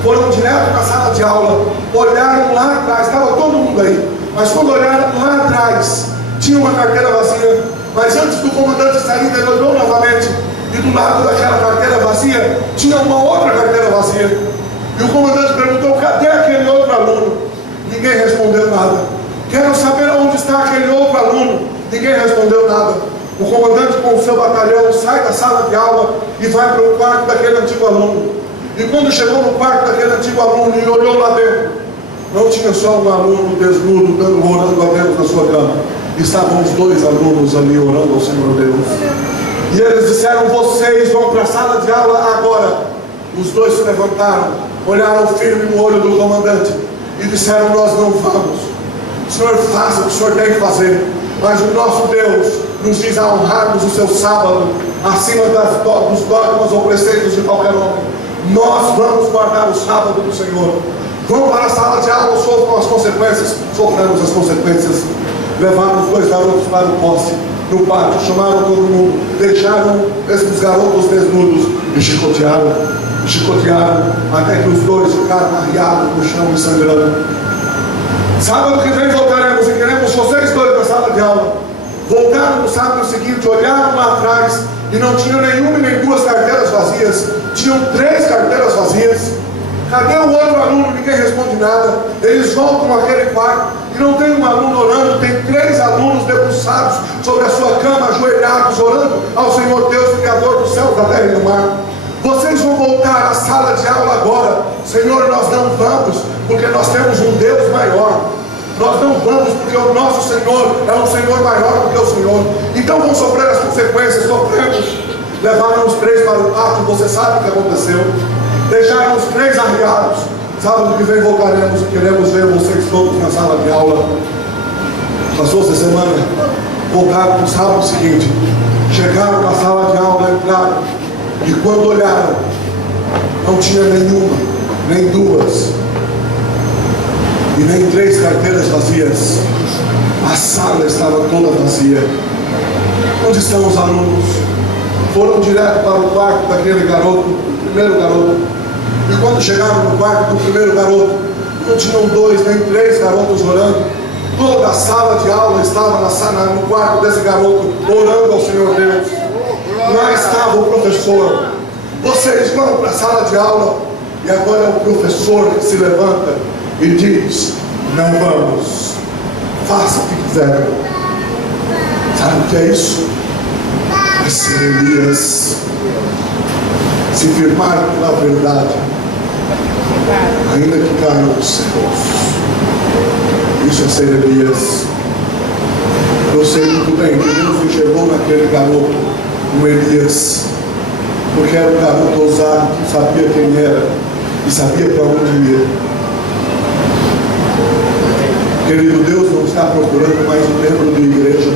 foram direto na sala de aula, olharam lá atrás, estava todo mundo aí, mas quando olharam lá atrás, tinha uma carteira vazia. Mas antes do comandante sair, ele olhou novamente, e do lado daquela carteira vazia, tinha uma outra carteira vazia. E o comandante perguntou: cadê aquele outro aluno? Ninguém respondeu nada. Quero saber onde está aquele outro aluno. Ninguém respondeu nada. O comandante com o seu batalhão sai da sala de aula e vai para o quarto daquele antigo aluno. E quando chegou no quarto daquele antigo aluno e olhou lá dentro, não tinha só um aluno desnudo, orando a Deus na sua cama. Estavam os dois alunos ali orando ao Senhor Deus. E eles disseram: vocês vão para a sala de aula agora. Os dois se levantaram, olharam firme no olho do comandante e disseram: nós não vamos. O Senhor faça o que o Senhor tem que fazer, mas o nosso Deus nos diz a honrarmos o seu sábado acima dos dogmas ou preceitos de qualquer homem. Nós vamos guardar o sábado do Senhor. Vamos para a sala de aula, sofram as consequências. Sofremos as consequências. Levaram os dois garotos para o poste, no pátio, chamaram todo mundo, deixaram esses garotos desnudos e chicotearam, até que os dois ficaram arriados no chão e sangrando. Sábado que vem voltaremos e queremos vocês dois para a sala de aula. Voltaram no sábado seguinte, olharam lá atrás e não tinham nenhuma nem duas carteiras vazias, tinham 3 carteiras vazias. Cadê o outro aluno? Ninguém responde nada. Eles voltam àquele quarto e não tem um aluno orando, tem 3 alunos debruçados sobre a sua cama, ajoelhados, orando ao Senhor Deus, Criador dos céus, da terra e do mar. Vocês vão voltar à sala de aula agora. Senhor, nós não vamos, porque nós temos um Deus maior. Nós não vamos porque o nosso Senhor é um Senhor maior do que o Senhor. Então vão sofrer as consequências. Sofremos. Levaram os 3 para o pátio. Você sabe o que aconteceu. Deixaram os 3 arriados. Sábado que vem voltaremos e queremos ver vocês todos na sala de aula. Passou essa semana. Voltaram no sábado seguinte. Chegaram na sala de aula, entraram. E quando olharam, não tinha nenhuma, nem 2, e nem 3 carteiras vazias. A sala estava toda vazia. Onde estão os alunos? Foram direto para o quarto daquele garoto, o primeiro garoto. E quando chegaram no quarto do primeiro garoto, não tinham 2 nem 3 garotos orando. Toda a sala de aula estava no quarto desse garoto, orando ao Senhor Deus. Lá estava o professor. Vocês vão para a sala de aula. E agora é o professor que se levanta e diz: não vamos. Faça o que quiser. Sabe o que é isso? É ser Elias. Se firmar na verdade, ainda que caiam os céus. Isso é ser Elias. Eu sei muito bem que Deus enxergou naquele garoto um Elias, porque era um garoto ousado que sabia quem era e sabia para onde ia. Querido, Deus não está procurando mais um membro da igreja.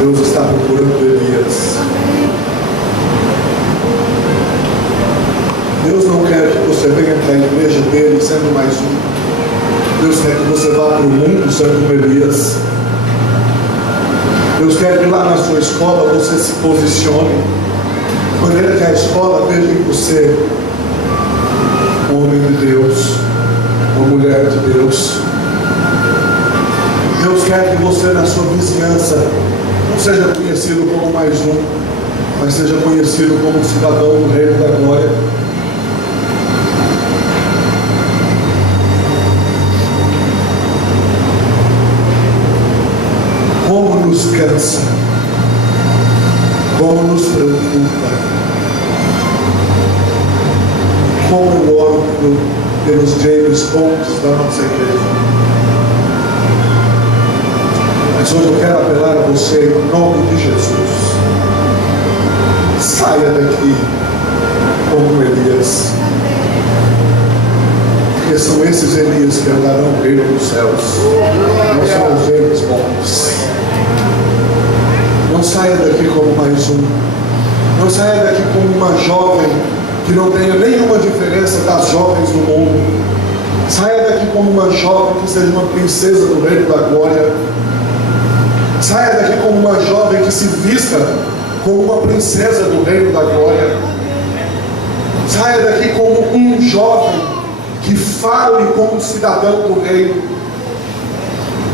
Deus está procurando Elias. Deus não quer que você venha para a igreja dele sendo mais um. Deus quer que você vá para o mundo sendo um Elias. Deus quer que lá na sua escola você se posicione, de maneira que a escola veja em você um homem de Deus, uma mulher de Deus. Deus quer que você na sua vizinhança não seja conhecido como mais um, mas seja conhecido como um cidadão do reino da glória. Como nos nos preocupa. Como eu oro pelos James Bonds da nossa igreja. Mas hoje eu quero apelar a você em nome de Jesus. Saia daqui como Elias. Porque são esses Elias que andarão o reino dos céus. Não são os James Bonds. Não saia daqui como mais um. Não saia daqui como uma jovem que não tenha nenhuma diferença das jovens do mundo. Saia daqui como uma jovem que seja uma princesa do reino da glória. Saia daqui como uma jovem que se vista como uma princesa do reino da glória. Saia daqui como um jovem que fale como um cidadão do reino.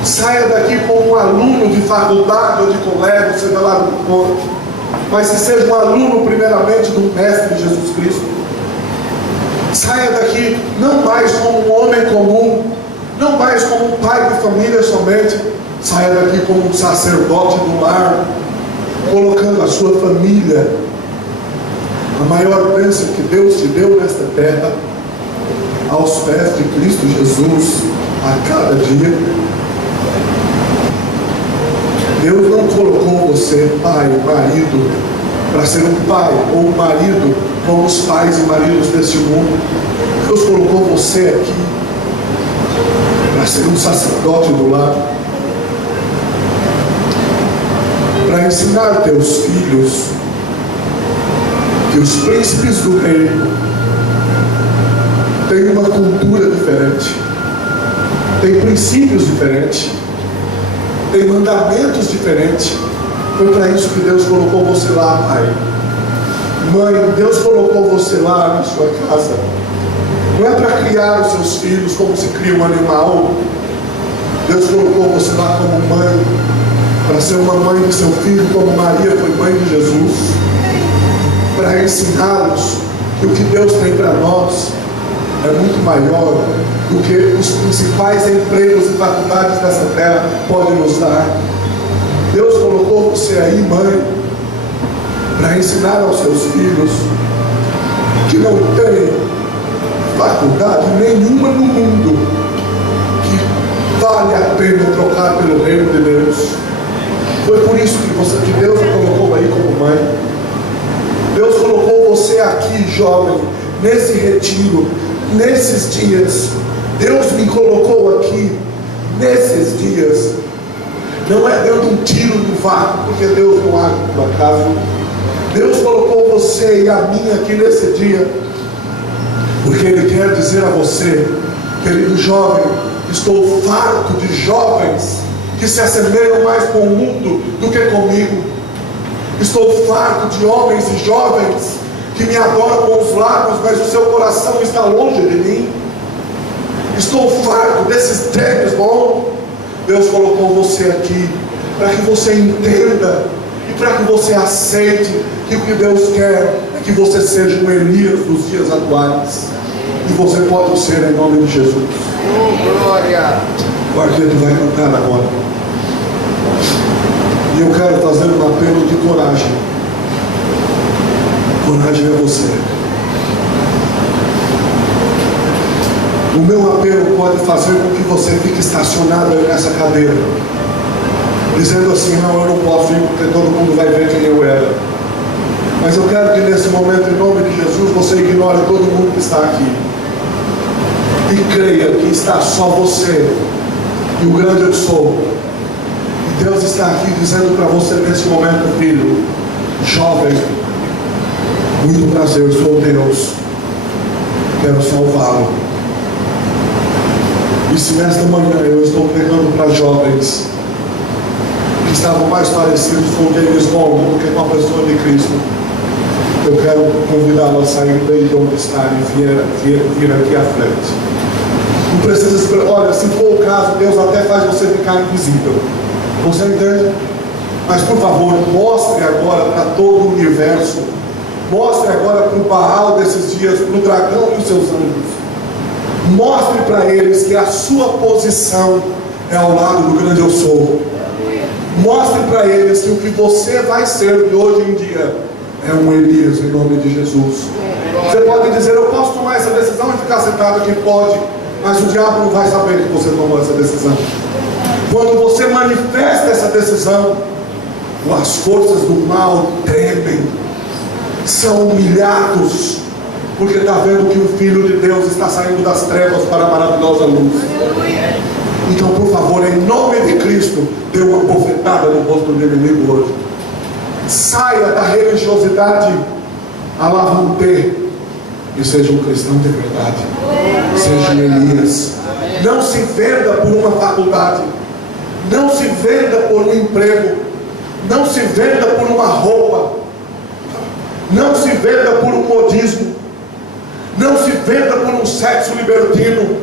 Saia daqui como um aluno de faculdade ou de colégio, seja lá do que for, mas que seja um aluno primeiramente do Mestre Jesus Cristo. Saia daqui não mais como um homem comum, não mais como um pai de família somente. Saia daqui como um sacerdote do lar, colocando a sua família, a maior bênção que Deus te deu nesta terra, aos pés de Cristo Jesus, a cada dia. Deus não colocou você, pai, marido, para ser um pai ou um marido como os pais e maridos deste mundo. Deus colocou você aqui para ser um sacerdote do lar, para ensinar teus filhos que os príncipes do reino têm uma cultura diferente, têm princípios diferentes, têm mandamentos diferentes. Foi para isso que Deus colocou você lá, pai. Mãe, Deus colocou você lá na sua casa. Não é para criar os seus filhos como se cria um animal. Deus colocou você lá como mãe, para ser uma mãe de seu filho, como Maria foi mãe de Jesus, para ensiná-los que o que Deus tem para nós é muito maior do que os principais empregos e faculdades dessa terra podem nos dar. Deus colocou você aí, mãe, para ensinar aos seus filhos que não tem faculdade nenhuma no mundo que vale a pena trocar pelo reino de Deus. Foi por isso que Deus o colocou aí como mãe. Deus colocou você aqui, jovem, nesse retiro, nesses dias. Deus me colocou aqui nesses dias. Não é dando um tiro no vácuo, porque Deus não age por acaso. Deus colocou você e a mim aqui nesse dia, porque Ele quer dizer a você, querido jovem, estou farto de jovens que se assemelham mais com o mundo do que comigo. Estou farto de homens e jovens que me adoram com os lábios, mas o seu coração está longe de mim. Estou farto desses James Bond. Deus colocou você aqui para que você entenda e para que você aceite que o que Deus quer é que você seja um Elias dos dias atuais. E você pode ser em nome de Jesus. Oh, glória! O quarteto vai cantar agora. E eu quero fazer um apelo de coragem. Coragem é você. O meu apelo pode fazer com que você fique estacionado nessa cadeira, dizendo assim: não, eu não posso ir porque todo mundo vai ver quem eu era. Mas eu quero que nesse momento, em nome de Jesus, você ignore todo mundo que está aqui e creia que está só você e o grande eu sou. E Deus está aqui dizendo para você nesse momento: filho, jovem, muito prazer, eu sou Deus, quero salvá-lo. E se nesta manhã eu estou pregando para jovens que estavam mais parecidos com James Bond do que com a pessoa de Cristo, eu quero convidá-lo a sair daí de onde está e vir aqui à frente. Não precisa esperar. Olha, se for o caso, Deus até faz você ficar invisível. Você entende? Mas por favor, mostre agora para todo o universo, mostre agora para o Baal desses dias, para o dragão e os seus anjos, mostre para eles que a sua posição é ao lado do grande eu sou. Mostre para eles que o que você vai ser de hoje em dia é um Elias, em nome de Jesus. Você pode dizer, eu posso tomar essa decisão e ficar sentado aqui? Pode, mas o diabo não vai saber que você tomou essa decisão. Quando você manifesta essa decisão, as forças do mal tremem, são humilhados, porque está vendo que o Filho de Deus está saindo das trevas para a maravilhosa luz. Então, por favor, em nome de Cristo, dê uma bofetada no rosto do inimigo hoje. Saia da religiosidade a lavante e seja um cristão de verdade. Seja Elias. Não se venda por uma faculdade, não se venda por um emprego, não se venda por uma roupa, não se venda por um modismo, não se venda por um sexo libertino,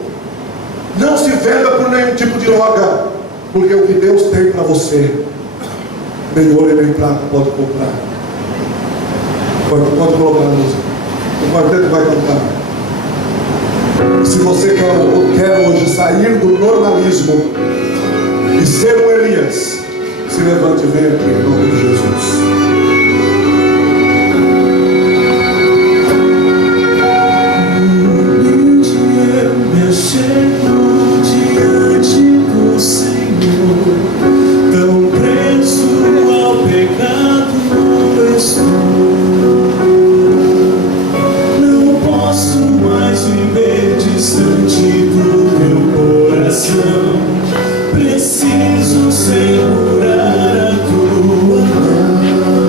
não se venda por nenhum tipo de droga, porque o que Deus tem para você, nem ouro e nem prata pode comprar. Pode colocar a música, o quarteto vai cantar. Se você quer hoje sair do normalismo e ser um Elias, se levante e venha aqui em nome de Jesus. Chego diante do Senhor, tão preso ao pecado estou. Não posso mais viver distante do teu coração. Preciso segurar a tua mão.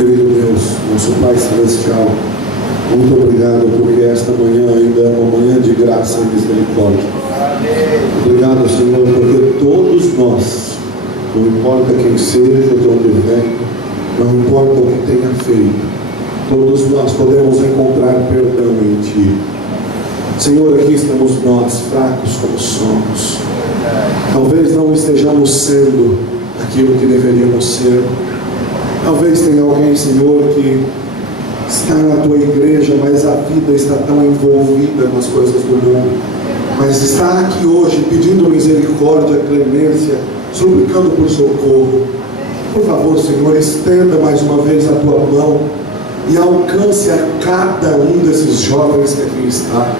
Querido Deus, nosso Pai Celestial, muito obrigado porque esta manhã ainda é uma manhã de graça e misericórdia. Obrigado, Senhor, porque todos nós, não importa quem seja, de onde vem, não importa o que tenha feito, todos nós podemos encontrar perdão em Ti. Senhor, aqui estamos nós, fracos como somos. Talvez não estejamos sendo aquilo que deveríamos ser. Talvez tenha alguém, Senhor, que está na Tua igreja, mas a vida está tão envolvida nas coisas do mundo. Mas está aqui hoje pedindo misericórdia, clemência, suplicando por socorro. Por favor, Senhor, estenda mais uma vez a Tua mão e alcance a cada um desses jovens que aqui está.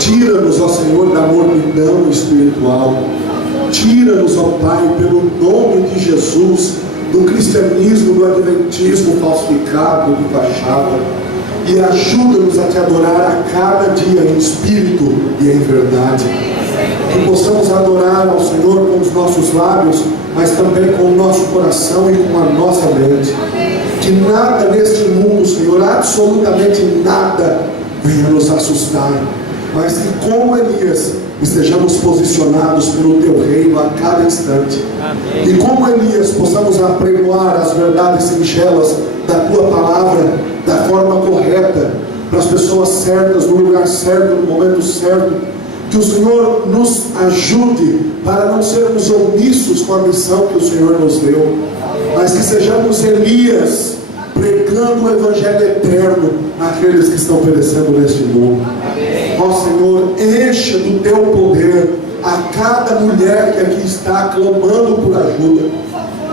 Tira-nos, ó Senhor, da mornidão espiritual. Tira-nos, ó Pai, pelo nome de Jesus, do cristianismo, do adventismo falsificado, de fachada. E ajuda-nos a Te adorar a cada dia em espírito e em verdade. Que possamos adorar ao Senhor com os nossos lábios, mas também com o nosso coração e com a nossa mente. Que nada neste mundo, Senhor, absolutamente nada, venha nos assustar, mas que como Elias estejamos posicionados pelo Teu reino a cada instante. Amém. E como Elias possamos apregoar as verdades singelas da Tua palavra da forma correta, para as pessoas certas, no lugar certo, no momento certo. Que o Senhor nos ajude para não sermos omissos com a missão que o Senhor nos deu, mas que sejamos Elias, pregando o Evangelho eterno àqueles que estão perecendo neste mundo. Ó Senhor, encha do Teu poder a cada mulher que aqui está clamando por ajuda.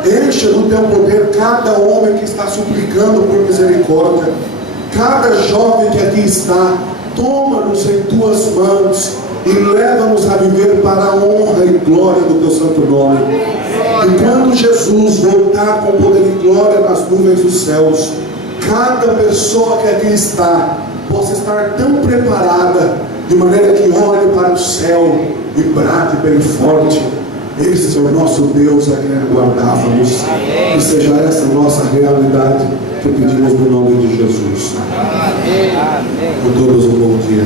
Encha do Teu poder cada homem que está suplicando por misericórdia. Cada jovem que aqui está, toma-nos em Tuas mãos e leva-nos a viver para a honra e glória do Teu santo nome. E quando Jesus voltar com poder e glória nas nuvens dos céus, cada pessoa que aqui está possa estar tão preparada, de maneira que olhe para o céu e brade bem forte: esse é o nosso Deus a quem aguardávamos. Que seja essa a nossa realidade, que pedimos no nome de Jesus. Amém. Com todos um bom dia.